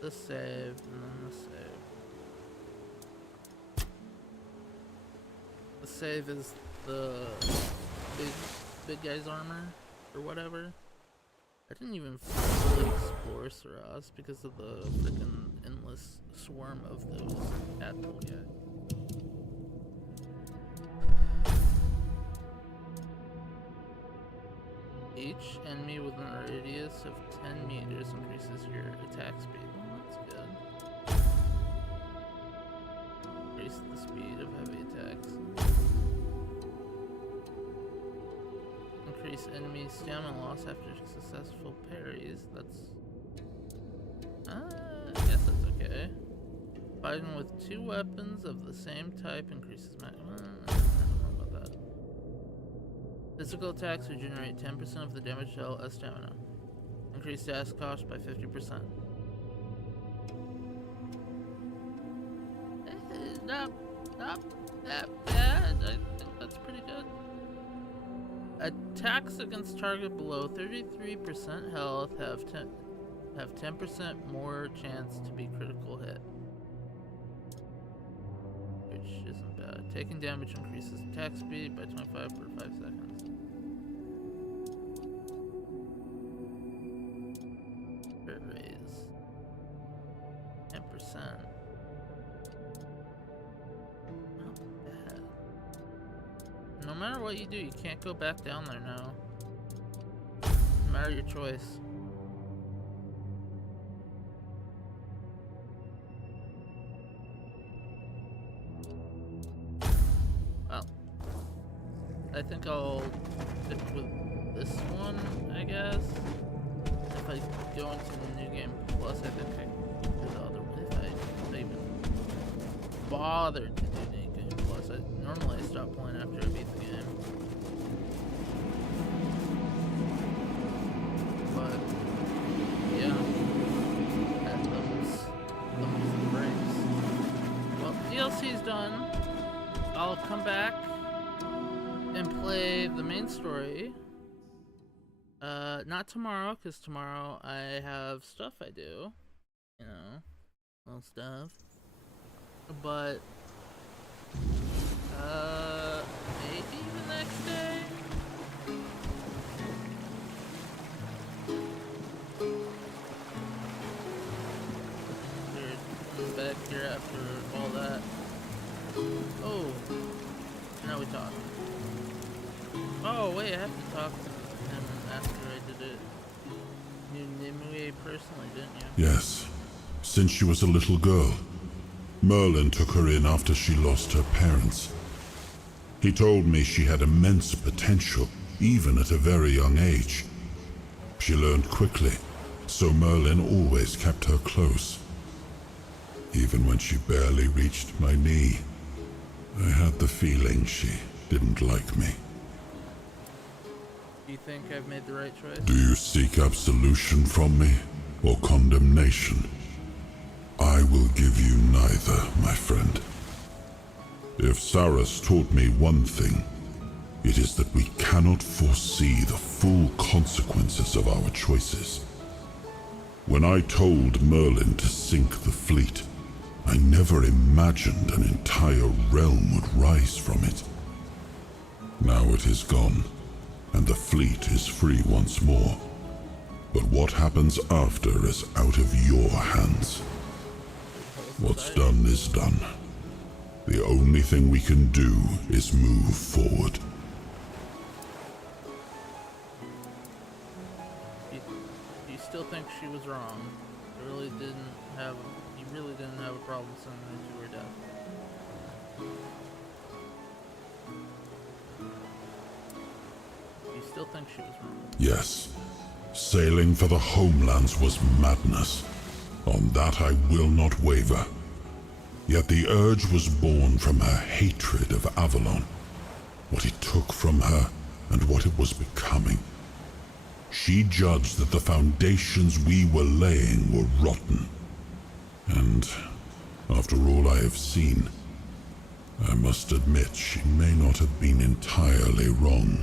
the save and then the save. The save is the big guy's armor or whatever. I didn't even fully explore Saras because of the freaking endless swarm of those tadpole guys. Each enemy within a radius of 10 meters increases your attack speed. Well, that's good. Increase the speed of heavy attacks. Increase enemy stamina loss after successful parries. That's... I guess that's okay. Fighting with 2 weapons of the same type increases I don't know about that. Physical attacks regenerate 10% of the damage dealt as stamina. Increase dash cost by 50%. Not that bad. I think that's pretty good. Attacks against target below 33% health have 10% more chance to be critical hit. Which isn't bad. Taking damage increases attack speed by 25 for 5 seconds. Crit raise. 10%. Not bad. No matter what you do, you can't go back down there now. No matter your choice. I think I'll stick with this one, I guess. If I go into the New Game Plus, I think I can do the other one. If I even bother to do New Game Plus. Normally I stop playing after I beat the game. But, yeah. That those the breaks. Well, DLC's done. I'll come back and play the main story. Not tomorrow, because tomorrow I have stuff I do. You know, little stuff. But, maybe the next day? We're back here after all that. Oh, now we talk. Oh wait, I have to talk to him after I did it. You knew Nimue personally, didn't you? Yes, since she was a little girl. Merlin took her in after she lost her parents. He told me she had immense potential, even at a very young age. She learned quickly, so Merlin always kept her close. Even when she barely reached my knee, I had the feeling she didn't like me. Do you think I've made the right choice? Do you seek absolution from me, or condemnation? I will give you neither, my friend. If Saras taught me one thing, it is that we cannot foresee the full consequences of our choices. When I told Merlin to sink the fleet, I never imagined an entire realm would rise from it. Now it is gone, and the fleet is free once more. But what happens after is out of your hands. What's done is done. The only thing we can do is move forward. You still think she was wrong? You really didn't have a problem sending her to her death. You still think she was wrong? Yes. Sailing for the homelands was madness. On that I will not waver. Yet the urge was born from her hatred of Avalon, what it took from her and what it was becoming. She judged that the foundations we were laying were rotten. And after all I have seen, I must admit she may not have been entirely wrong.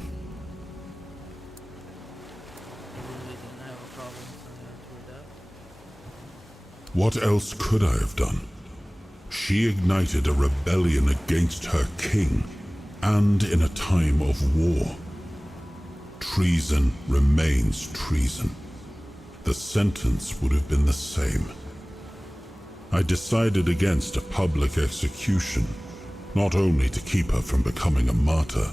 What else could I have done? She ignited a rebellion against her king, and in a time of war. Treason remains treason. The sentence would have been the same. I decided against a public execution, not only to keep her from becoming a martyr,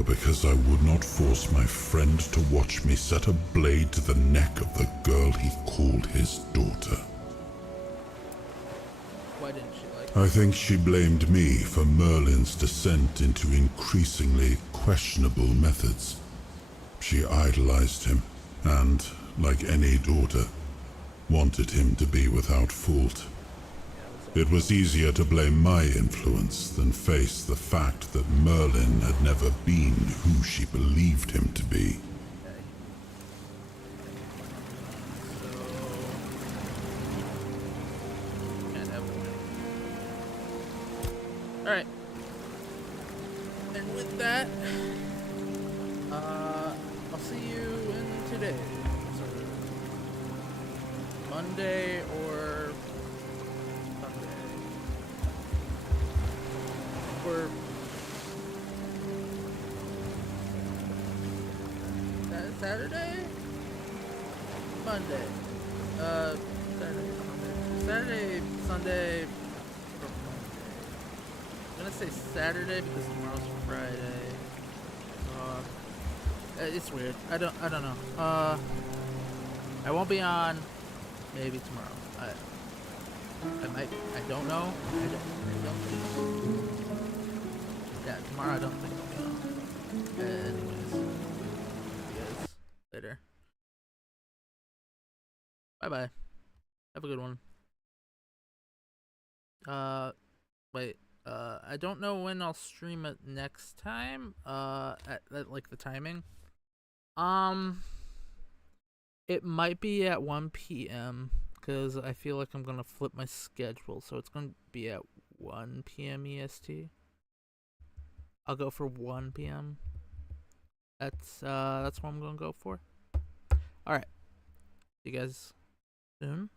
but because I would not force my friend to watch me set a blade to the neck of the girl he called his daughter. Why didn't she like I think she blamed me for Merlin's descent into increasingly questionable methods. She idolized him, and, like any daughter, wanted him to be without fault. It was easier to blame my influence than face the fact that Merlin had never been who she believed him to be. Alright. And with that, I'll see you in 2 days. So, Monday or Sunday. Or Saturday? Monday. Saturday, Sunday, or Monday. I'm gonna say Saturday because tomorrow's Friday. It's weird. I don't know. I won't be on. Maybe tomorrow. I might. I don't know. I don't think. Yeah, tomorrow I don't think I'll be on. Anyways, see you guys later. Bye bye. Have a good one. Wait. I don't know when I'll stream it next time. At like the timing. It might be at 1 p.m. because I feel like I'm gonna flip my schedule, so it's gonna be at 1 p.m. EST. I'll go for 1 p.m. That's what I'm gonna go for. All right. See you guys soon.